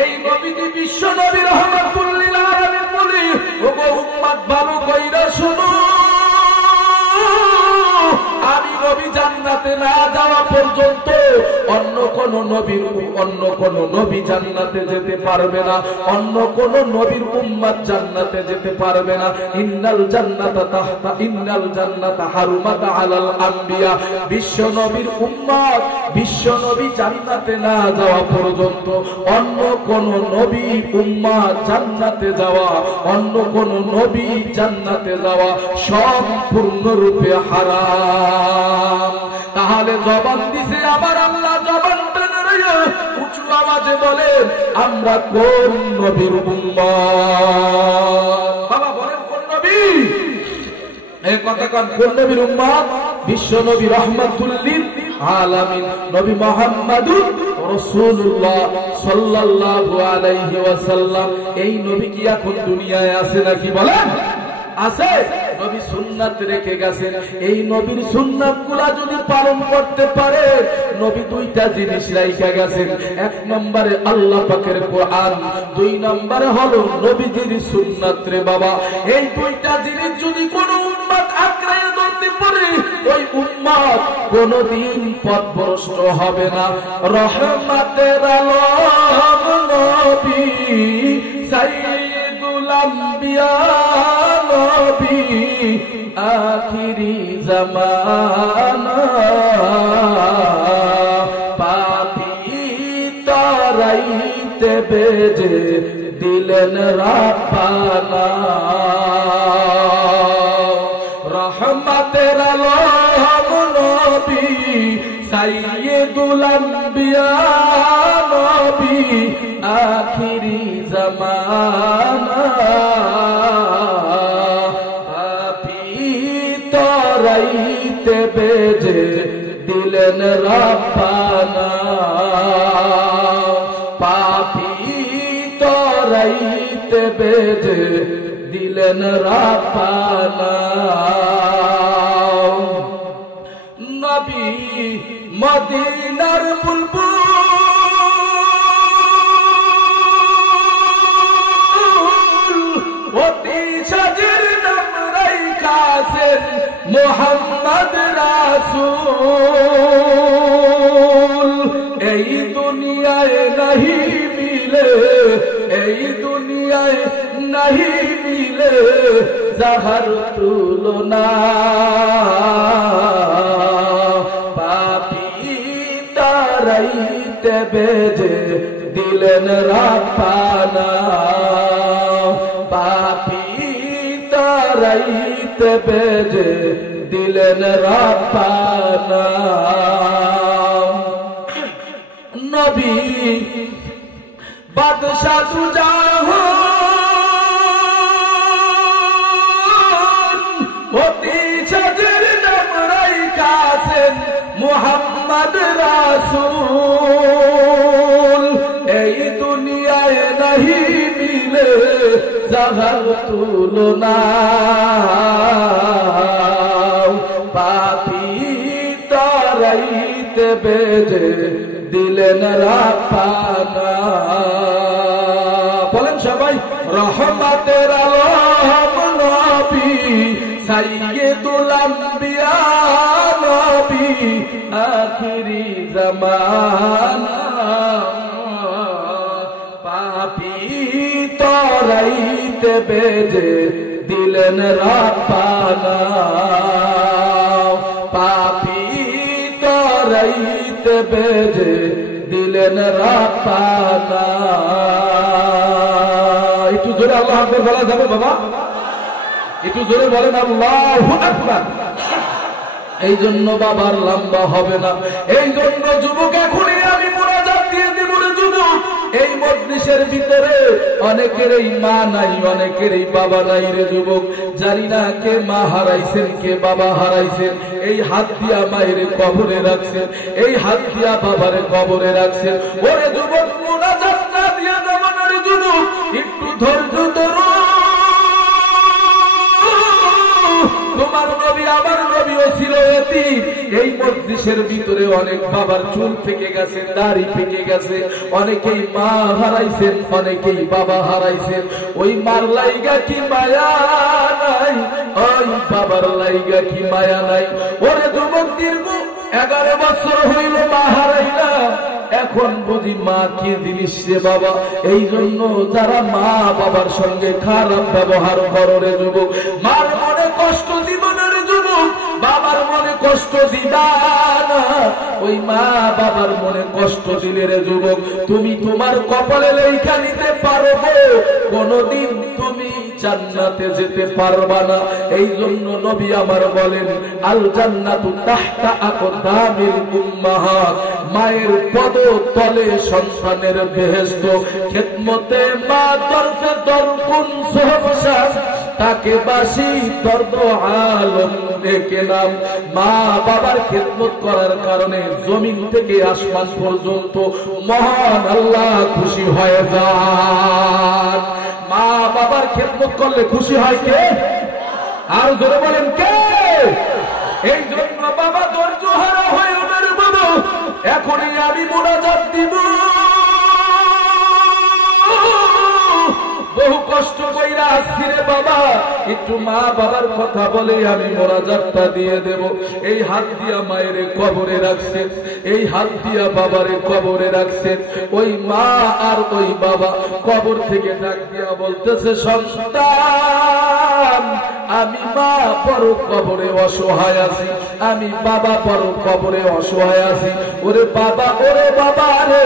এই নবীকে বিশ্ব নবী রাহমাতুল লিল আলামিন বলে, ওগো উম্মত ভালো কইরা শুনো, আমি নবী জান্নাতে না যাওয়া পর্যন্ত অন্য কোন নবী জান্নাতে যেতে পারবে না, অন্য কোন নবীর উম্মত জান্নাতে যেতে পারবে না। ইন্নাল জান্নাতা হারুমাত আলাল আম্বিয়া। বিশ্ব নবীর উম্মত, বিশ্ব নবী জান্নাতে না যাওয়া পর্যন্ত অন্য কোন নবী উম্মত জান্নাতে যাওয়া, অন্য কোন নবী জান্নাতে যাওয়া সম্পূর্ণরূপে হারাম। তাহলে জবান দিছে আবার আল্লাহ, জবান টেনে রেখে উঁচু আওয়াজে বলেন, আমরা কোন নবীর উম্মত? বাবা বলেন কোন নবী? এই কথা কোন নবীর উম্মত? বিশ্ব নবী রাহমাতুল লিল আলামিন নবী মুহাম্মদুর রাসূলুল্লাহ সাল্লাল্লাহু আলাইহি ওয়াসাল্লাম। এই নবী কি এখন দুনিয়ায় আছে নাকি বলেন? আছে। নবী সুন্নাত রেখে গেছেন। এই নবীর সুন্নাতগুলা যদি পালন করতে পারে, নবী দুইটা জিনিস রাইখা গেছেন। এক নম্বরে আল্লাহ পাকের কোরআন, দুই নম্বরে হলো নবীজির সুন্নাত রে বাবা। এই দুইটা জিনিস যদি কোন উম্মত আঁকড়ে ধরতে পারে, ওই উম্মত কোনদিন পথভ্রষ্ট হবে না। রহমতের আলম নবী সাইয়্যিদুল আম্বিয়া নবী আখিরি জামানা, পাপী তারাইতে বেজে দিলেন রাব্বানা। রহমতের আলম নবী সাইয়্যিদুল আম্বিয়া নবী আখিরি জামানা, রাইতে বেজে দিলেন রাব্বানা, পাপী তো রাইতে বেজে দিলেন রাব্বানা। নবী মদিনার বুলবুল, অতি সাজের নাম রাইখাছেন মুহাম্মদ রাসূল। এই দুনিয়ায় নাহি মিলে, এই দুনিয়ায় নাহি মিলে যাহার তুলনা, পাপী তারাইতে বেজে দিলেন রাব্বানা পাপী তারাইতে বেজে দিলেন রাব্বানা নবী বাদশা তু জাহান মোতি সাজের নাম রাইখাছেন মুহাম্মদ রাসূল এই দুনিয়ায় নাহি মিলে যাহার তুলনা পাপী তারাইতে বেজে দিলেন রাব্বানা বলেন সবাই রহমতের আলম নবী সাইয়্যিদুল আম্বিয়া নবী আখিরি জামানা পাপী তরাইতে বেজে দিলেন রাব্বানা পাপী তরাইতে বেজে দিলেন রাব্বানা একটু জোরে আল্লাহু আকবার বলা যাবে বাবা একটু জোরে বলেন আল্লাহু আকবার এই জন্য বাবার লম্বা হবে না এই জন্য যুবক এখনই আমি মুনাজাত দিয়ে দেব রে যুবক এই মজলিসের ভিতরে অনেকেরই মা নাই অনেকেরই বাবা নাই রে যুবক জানি না কে মা হারাইছেন কে বাবা হারাইছেন এই হাত দিয়া মায়ের কবরে রাখছেন এই হাত দিয়া বাবারে কবরে রাখছেন ওরে যুবক মুনাজাত না দিয়ে যাব না রে যুবক একটু ধৈর্য ধরো তোমার নবী আমার নবীও ছিল এতিম এই মজলিসের ভিতরে অনেক বাবার চুল পেকে গেছে দাড়ি পেকে গেছে অনেকেই মা হারাইছেন অনেকেই বাবা হারাইছেন ওই মার লাইগা কি মায়া নাই ওই বাবার লাইগা কি মায়া নাই ওরে যুবক দীর্ঘ 11 বছর হইল মা হারাইলা এখন বুঝি মা কি জিনিস রে বাবা এই জন্য যারা মা বাবার সঙ্গে খারাপ ব্যবহার করো রে যুবক মার মনে কষ্ট দিব না রে যুবক বাবার মনে কষ্ট দিবা না ওই মা বাবার মনে কষ্ট দিলে রে যুবক তুমি তোমার কপালে লেখা নিতে পারবে কোনদিন তুমি জান্নাতে যেতে পারবা না এই জন্য নবী আমার বলেন আল জান্নাতু তাহতা আকদামিল উম্মাহাত মায়ের পদতলে সন্তানের বেহেশত খিদমতে মা তরফে দরকুন সুহবশা তাকে বাসি দর্দ আলম দেখে নাম মা বাবার খিদমত করার কারণে জমিন থেকে আসমান পর্যন্ত মহান আল্লাহ খুশি হয়ে যান মা বাবার খিদমত করলে খুশি হয় কে আর জোরে বলেন কে এই জন্য বাবা ধৈর্য হারা হয়ে ওঠে রে বাবা এখনই আমি মুনাজাত দিব বহু কষ্ট কইরা আসছি রে বাবা একটু মা বাবার কথা বলে আমি মুনাজাতটা দিয়ে দেব এই হাত দিয়া মায়ের কবরে রাখছে এই হাত দিয়া বাবারে কবরে রাখছে ওই মা আর ওই বাবা কবর থেকে ডাক দিয়া বলতেছে সন্তান আমি মা বড় কবরে অসহায় আছি আমি বাবা বড় কবরে অসহায় আছি ওরে বাবা রে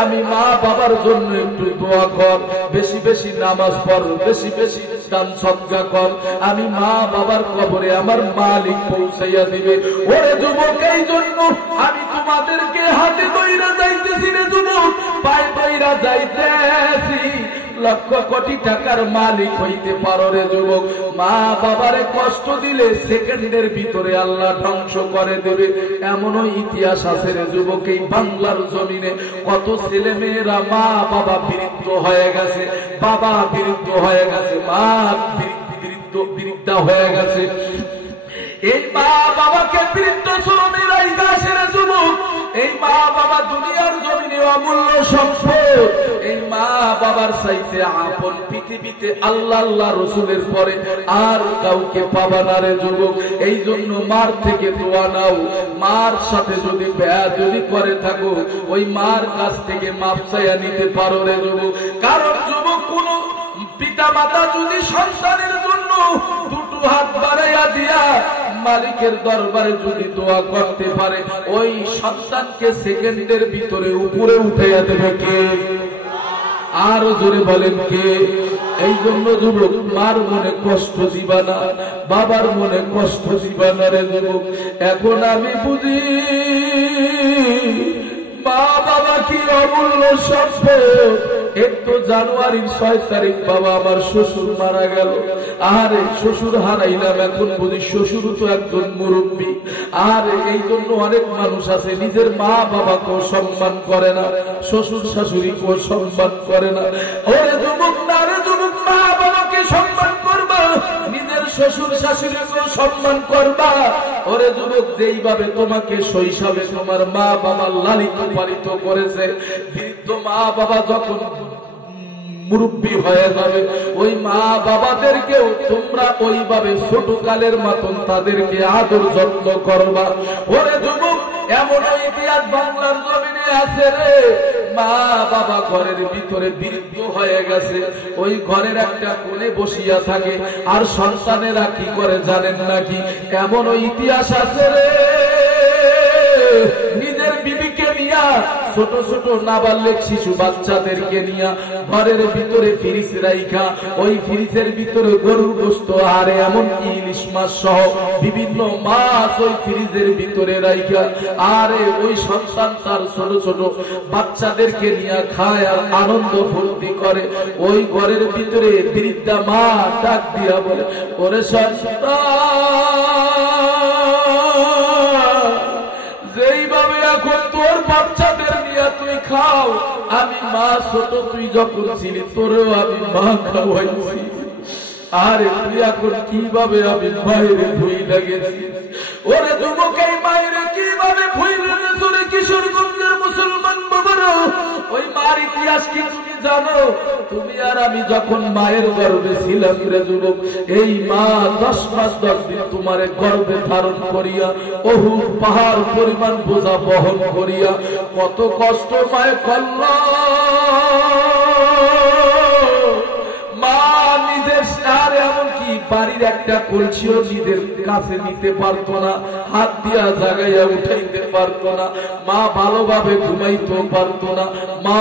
আমি মা বাবার জন্য একটু দোয়া কর বেশি বেশি নামাজ পড় বেশি বেশি দান সদকা কর আমি মা বাবার কবরে আমার মালিক পৌঁছাইয়া দিবে ওরে যুবক এই জন্য আমি তোমাদেরকে হাতে দইরা যাইতেছি রে যুবক পায়ে দইরা যাইতেছি লক্ষ কোটি টাকার মালিক হইতে পারো রে যুবক মা বাবারে কষ্ট দিলে সেকেন্ডের ভিতরে আল্লাহ ধ্বংস করে দেবে এমনও ইতিহাস আছে রে যুবক এই বাংলার জমিনে কত ছেলে মেয়েরা মা বাবা বিরুদ্ধ হয়ে গেছে বাবা বিরুদ্ধ হয়ে গেছে মা বিরুদ্ধ হয়ে গেছে এই মা বাবাকে বৃদ্ধ শ্রমের ইতিহাসের যুবক এই মা বাবা দুনিয়ার জমিনে অমূল্য সম্পদ এই মা বাবার চাইতে আপন পৃথিবীতে আল্লাহ আল্লাহ রসুলের পরে আর কাউকে পাবা না রে যুবক এই জন্য মার থেকে দোয়া নাও মার সাথে যদি বেয়াদবি করে থাকো ওই মার কাছ থেকে মাপ চাইয়া নিতে পারো রে যুবক কারণ যুবক কোন পিতা মাতা যদি সন্তানের জন্য দুটো হাত বাড়াইয়া দিয়া মালিকের দরবারে যদি দোয়া করতে পারে ওই সন্তানকে সেকেন্ডের ভিতরে উপরে উঠাইয়া দেবে কে আরো জোরে বলেন কে? এই জন্য যুবক, মার মনে কষ্ট দিবা না, বাবার মনে কষ্ট দিবা না রে যুবক। এখন আমি বুঝি মা বাবা কি অমূল্য সম্পদ। একটু জানুয়ারির 6 তারিখ বাবা আমার শ্বশুর মারা গেল। আরে শ্বশুর হারাইলাম, এখন বুঝি শ্বশুর তো একজন মুরব্বী। আর এই জন্য অনেক মানুষ আছে নিজের মা বাবাকেও সম্মান করে না, শ্বশুর শাশুড়িকেও সম্মান করে না। ওরে যুবক না রে যুবক, মা বাবাকে সম্মান করবা, নিজের শ্বশুর শাশুড়িকেও সম্মান করবা। ওরে যুবক, যেইভাবে তোমাকে শৈশবে তোমার মা বাবা লালিত পালিত করেছে, বৃদ্ধ মা বাবা যখন মুরব্বী হয়ে যাবে, ওই মা বাবাদেরকেও তোমরা ওইভাবে ছোট কালের মতন তাদেরকে আদর যত্ন করবা। ওরে যুবক, এমন ইতিহাস বাংলার জমিনে আছে রে, মা বাবা ঘরের ভিতরে বৃদ্ধ হয়ে গেছে, ওই ঘরের একটা কোণে বসিয়া থাকে, আর সন্তানেরা কি করে জানেন নাকি? এমন ইতিহাস আছে রে, নিজের বিবিকে নিয়া, ছোট ছোট নাবালক শিশু বাচ্চাদেরকে নিয়া ঘরের ভিতরে ফ্রিজ রাইখা, ওই ফ্রিজের ভিতরে গরুর গোশত আর এমনকি ইলিশ মাছ সহ বিভিন্ন মাছ ওই ফ্রিজের ভিতরে রাইখা, আরে ওই সন্তান তার ছোট ছোট বাচ্চাদেরকে নিয়ে খায় আর আনন্দ ফুর্তি করে। ওই ঘরের ভিতরে বৃদ্ধা মা ডাক দিয়া বলে, ওরে সন্তান, যেইভাবে এখন তোর বাচ্চাদের নিয়ে তুই খাও, আমি মা ছোট তুই যখন ছিলি তোরেও আমি মা খাওয়াইছি, আরে তুই এখন কিভাবে আমি বাইরে ভুই লাগেছি। ওরে যুবক, এই বাইরে কিভাবে ভুই লেগেছ রে কিশোরগঞ্জের মুসলমান বাবারা? ওই মার ইতিহাস কি তুমি জানো? তুমি আর আমি যখন মায়ের গর্ভে ছিলাম রে যুবক, এই মা 10 মাস 10 দিন তোমারে গর্ভে ধারণ করিয়া ওহু পাহাড় পরিমাণ বোঝা বহন করিয়া কত কষ্ট মায়ে করল। মা নিজের আর এমনকি বাড়ির একটা কলসিও নিজের কাছে নিতে পারতো না, হাত দিয়া জাগাইয়া উঠাইতে পারতো না, মা ভালোভাবে ঘুমাইতেও পারতো না, মা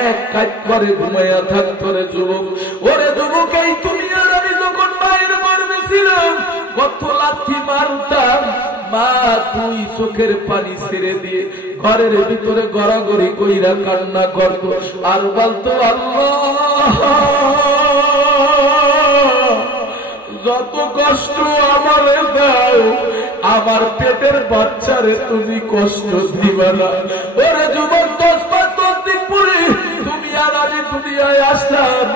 এক কাজ করে ঘুমাইয়া থাকতো রে যুবক। ওরে যুবক, এই তুমি আর আমি যখন মায়ের গর্ভে ছিলাম কত লাথি মারতাম, মা তুই চোখের পানি ছেড়ে দিয়ে ঘরের ভিতরে গড়াগড়ি কইরা কান্না করতো আর বলতো, আল্লাহ যত কষ্ট আমারে দাও, আমার পেটের বাচ্চারে তুমি কষ্ট দিবা না। ওরে যুবক, 10 মাস 10 দিন পরে তুমি আর আমি দুনিয়ায় আসলাম,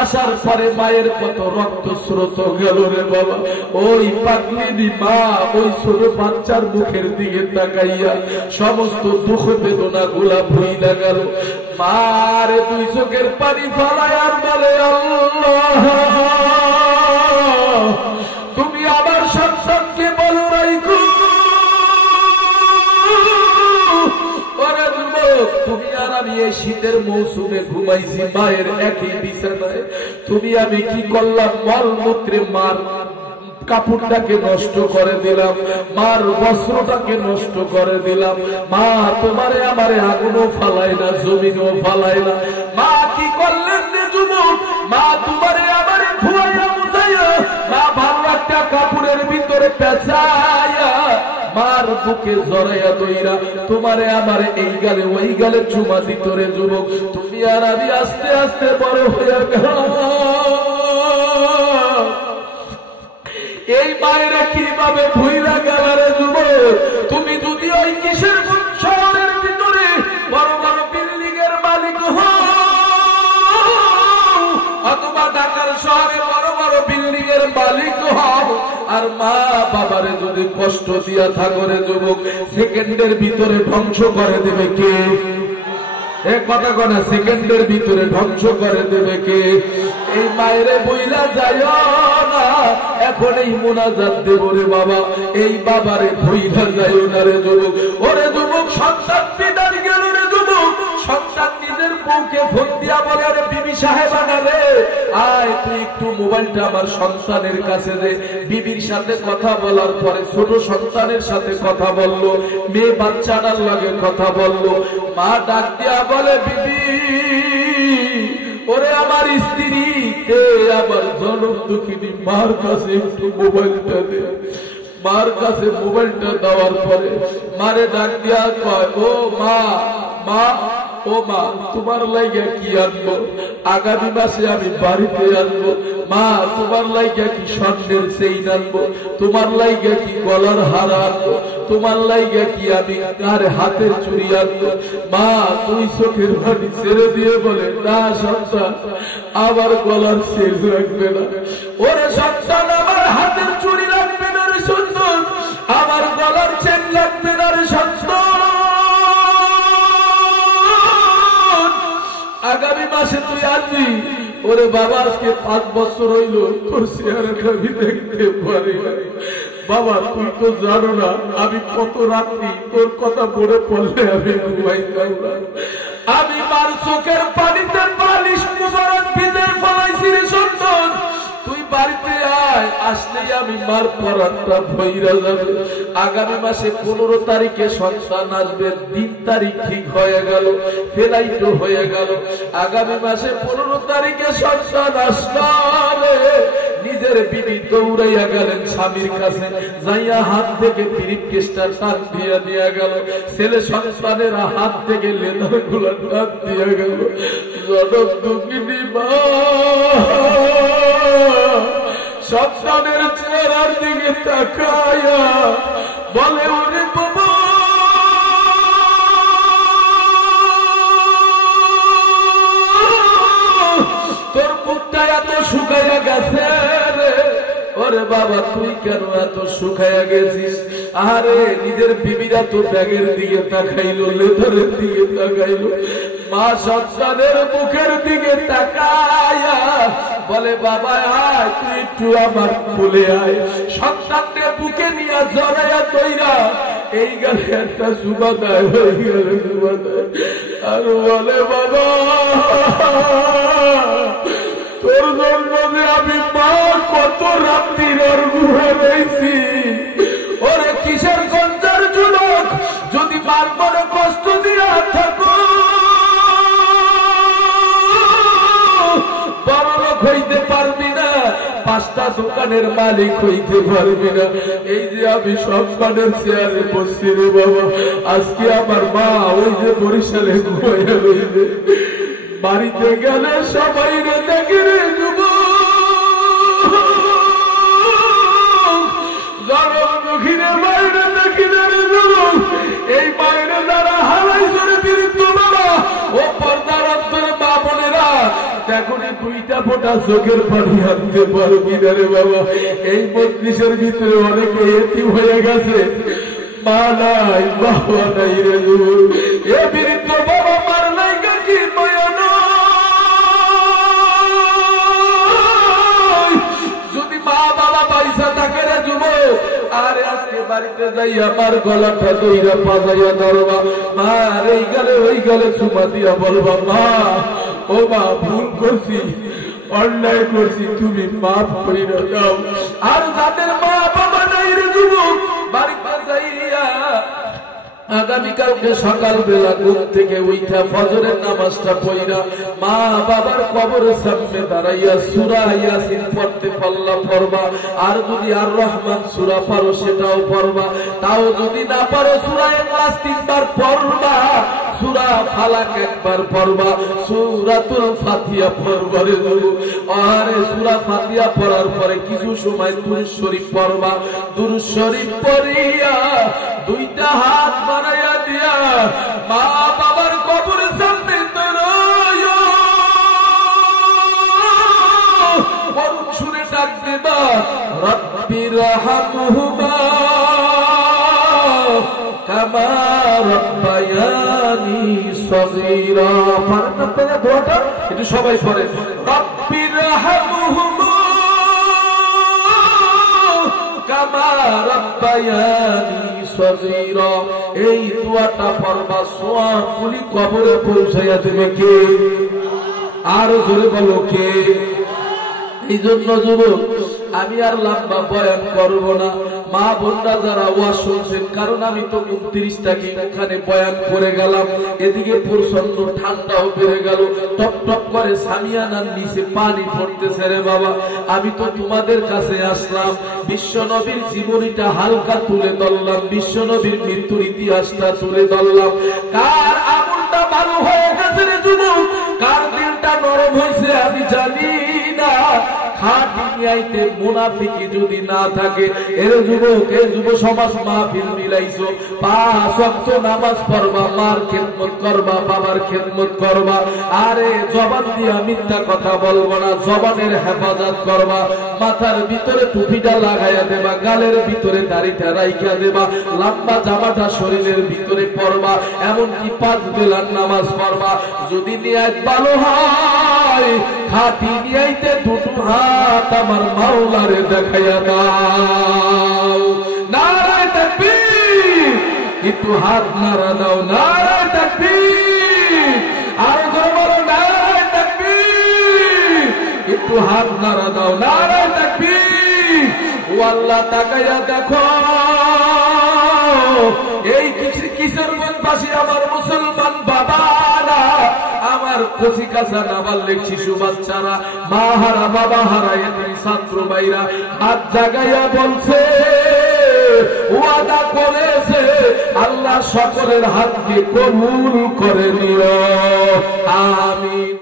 আসার পরে মায়ের কত রক্ত স্রোত গেল রে বাবা। ওই পাগলিনী মা ওই ছোট বাচ্চার মুখের দিকে তাকাইয়া সমস্ত দুঃখ বেদনা গুলা ভুইলা গেল। মার দুই চোখের পানি ফেলায় আর বলে, আল্লাহ তুমি আমার সন্তানকে বলো রাইখো। ওরে যুবক, তুমি আর আমি এই শীতের মৌসুমে ঘুমাইছি মায়ের একই বিছানায়, তুমি আমি কি করলাম? মলমূত্রে মার কাপড়টাকে নষ্ট করে দিলাম, মার বস্ত্রটাকে নষ্ট করে দিলাম। মা তোমারে আমারে আগুনও ফালায় না, জমিনও ফালায় না। মা কি করলেন রে যুবক? মা তোমারে আমারে ধুয়াইয়া মুছাইয়া, মা ভালো একটা কাপড়ের ভিতরে পেঁচাইয়া মার বুকে জড়াইয়া দইরা তোমারে আমারে এই গালে ওই গালে চুমা দিত রে যুবক। তুমি আর আমি আস্তে আস্তে বড় হইয়া গেলাম। এই মায়েরা কিভাবে ভুইরা গেল রে যুবক? তুমি যদি ওই কিশোরগঞ্জ শহরের ভিতরে বড় বড় বিল্ডিং এর মালিক হও, অথবা ঢাকার শহরে বড় বড় বিল্ডিং এর মালিক হও, আর মা বাবারে যদি কষ্ট দিয়া থাকো রে যুবক, সেকেন্ডের ভিতরে ধ্বংস করে দেবে কে? কথা কনা, সেকেন্ডের ভিতরে ধ্বংস করে দেবে কে? এই মায়েরে বইলা যায় না, এখন এই মোনাজাত দেব রে বাবা, এই বাবারে বইলা যায় না রে যুবক। ওরে যুবক, সন্তান পিতার গেল রে যুবক, সন্তান নিজের বউকে ফোন দিয়া বলে, আরে বিবি সাহেবানা রে, আয় তুই একটু মোবাইলটা আমার সন্তানের কাছে দে। বিবির সাথে কথা বলার পরে ছোট সন্তানের সাথে কথা বললো, মেয়ে বাচ্চাটার লগে কথা বললো। মা ডাক দিয়া বলে, বিবি ওরে আমার স্ত্রী আবার জনম দুঃখিনী মার কাছে একটু মোবাইলটা দে। মার কাছে মোবাইলটা দেওয়ার পরে মারে ডাক দিয়া কয়, ও মা, মা, ও মা, তোমার লাইগা কি আনবো? আগামী মাসে আমি বাড়িতে আনবো। মা, তোমার লাইগা কি স্বর্ণের চেইন আনবো? তোমার লাইগা কি গলার হার আনবো? তোমার লাইগা কি আমি তার হাতের চুড়ি আনবো? মা তুই চোখের পানি ছেড়ে দিয়ে বলে, না সন্তান, আমার গলার চেইন রাখবে না। ওরে সন্তান, আমার হাতের চুড়ি রাখবে না রে সন্তান, আমার গলার চেইন রাখবে না রে সন্তান। আগামী মাসে তুই আসবি। ওরে বাবা, আজকে 5 বছর হইল তোর চেহারাটা আমি দেখতে পারি না। বাবা তুই তো জানো না আমি কত রাত্রি তোর কথা মনে পড়লে আমি ঘুমাইতাম না। আমি মার চোখের পানিতে বালিশ মুবারক ভিজে ফেলাইছি রে সন্তান। তুই বাড়িতে আয়, আসলেই আমি মার পরানটা ভইরা যাবে। আগামী মাসে 15 তারিখে সন্তান আসবে। 3 তারিখ ঠিক হয়ে গেল, ফেলাইটো হয়ে গেল। আগামী মাসে 15 তারিখে সন্তান আসলে নিজের বিবি দৌড়াইয়া গেলেন স্বামীর কাছে, যাইয়া হাত থেকে ব্রিফকেসটা টান দিয়া দিয়া গেল। ছেলে সন্তানের হাত থেকে লেদার গুলা টান দিয়া গেল। জনম দুঃখিনী মা সন্তানের চেহারার দিকে তাকায়া বলে, ওরে বাবা, তোর মুখটা এত শুকাইয়া গেছে রে। ওরে বাবা, তুই কেন এত শুকাইয়া গেছিস? আরে নিজের বিবিরা তো ব্যাগের দিকে তাকাইলো, লেদারের দিকে তাকাইলো। মা সন্তানের মুখের দিকে তাকায়া বলে, বাবা আয়, তুই একটু আমার কোলে আয়। সন্তানকে বুকে নিয়ে জড়াইয়া তৈরা এই গালে একটা সুবা দেয়, ওই গালে সুবা দেয়, আর বলে, বাবা তোর জন্য যে আমি মা কত রাত্রির ওর গুহা রয়েছি। ওরে কিসের গঞ্জার যুবক, যদি মার মনে কষ্ট দিয়া থাকো, বড় লোক হইতে পারবি না, 5টা দোকানের মালিক হইতে পারবি না। এই যে আমি সম্মানের চেয়ারে বসছি রে বাবা, আজকে আমার মা ওই যে বরিশালে ঘুমাইয়া রইবে। বাড়িতে গেলে সবাই রে দেখে রে জনমুখীরে বাইরে দেখি রে যুবক। এই বাইরে যারা হারাইছে রে বিরুদ্ধ বাবা, ও পর্দার অন্তরে মা বোনেরা এখনই 2টা ফোঁটা চোখের পানি আনতে পারবি না রে বাবা। এই মজলিসের ভিতরে অনেকে এতিম হয়ে গেছে, মা নাই বাবা নাই রে যুবক। এ বিরুদ্ধ বাবা মার নাই কি মায়া নয়? যদি মা বাবা পয়সা থাকে রে যুবক, আরে আজকে বাড়িতে যাই আমার গলাটা দইরা পাজাইয়া ধরবা, মা এই গালে ওই গালে চুমা দিয়া বলবা, মা ও মা ভুল করছি, অন্যায় করছি, তুমি মাফ কইরা দাও। আর যাদের মা বাবা নাই রে যুবক, বাড়িতে যাইয়া আগামীকালকে সকালবেলা ঘুম থেকে উঠা ফজরের নামাজটা পড়া মা বাবার কবরের সামনে দাঁড়াইয়া সূরা ইয়াসিন পড়তে পারলা পড়বা। আর যদি আর রহমান সূরা পারো সেটাও পড়বা, তাও যদি না পারো সূরা ইখলাস 3বার পড়বা, সূরা ফালাক 1বার পড়বা, সূরাতুল ফাতিহা পড়বা রে বাবু। আরে সূরা ফাতিহা পড়ার পরে কিছু সময় দুরূদ শরীফ পড়বা। দুরূদ শরীফ পড়িয়া 2টা হাত বাড়াইয়া দিয়া মা বাবার কবরের সামনে দাঁড়াইয়া করুণ সুরে ডাক দেবা, রব্বি রহমহুমা কামা রব্বায়ানি সগীরা। পারেন আপনারা দোয়াটা একটু সবাই পড়েন, রব্বি রহমহুমা কামা রব্বায়ানি সগীরা। এই দোয়াটা পড়বা, সোয়াব গুলি কবরে পৌঁছাইয়া দেবে কে? আর জোরে বলো কে? এই জন্য যুবক আমি আর লম্বা বয়ান করব না, মা বোনরা যারা ওয়াজ শুনছেন, কারণ আমি তো 29 তারিখ এখানে বয়ান করে গেলাম, এদিকে প্রচন্ড ঠান্ডাও বেড়ে গেল, টপ টপ করে সামিয়ানার নিচে পানি পড়তেছে রে বাবা। আমি তো তোমাদের কাছে আসলাম, বিশ্ব নবীর জীবনীটা হালকা তুলে ধরলাম, বিশ্ব নবীর মৃত্যুর ইতিহাসটা তুলে ধরলাম। কার আমলটা ভালো হয়ে গেছে রে যুবক, কার দিলটা নরম হয়েছে আমি জানি না। খাঁটি নিয়াইতে মুনাফিকি যদি না থাকে, এর যুবক, এ যুব সমাজ মাহফিল মিলাইছো, 5 ওয়াক্ত নামাজ পড়বা, মার খেদমত করবা, বাবার খেদমত করবা, আরে জবান দিয়া মিথ্যা কথা বলবো না, জবানের হেফাজত করবা, মাথার ভিতরে টুপিটা লাগাইয়া দেবা, গালের ভিতরে দাড়িটা রাইখা দেবা, লম্বা জামাটা শরীরের ভিতরে পরবা, এমনকি 5 বেলার নামাজ পড়বা। যদি নিয়াত ভালো হয়, খাঁটি নিয়াইতে দুটো হাত আমার মাওলারে দেখাইয়া দাও। নারায়ে তাকবীর, একটু হাত নাড়া দাও, নারায়ে তাকবীর, আর জোরে বলো নারায়ে তাকবীর, একটু হাত নাড়া দাও, নারায়ে তাকবীর। ও আল্লাহ, তাকাইয়া দেখো এই কিশোরগঞ্জবাসী আমার মুসলমান বাবারা, আমার কচি কাঁচা নাবালক শিশু বাচ্চারা, মা হারা বাবা হারা এতিম ছাত্র ভাইরা হাত জাগাইয়া বলছে, ওয়াদা করেছে আল্লাহ সকলের হাতকে কবুল করে নিও, আমিন।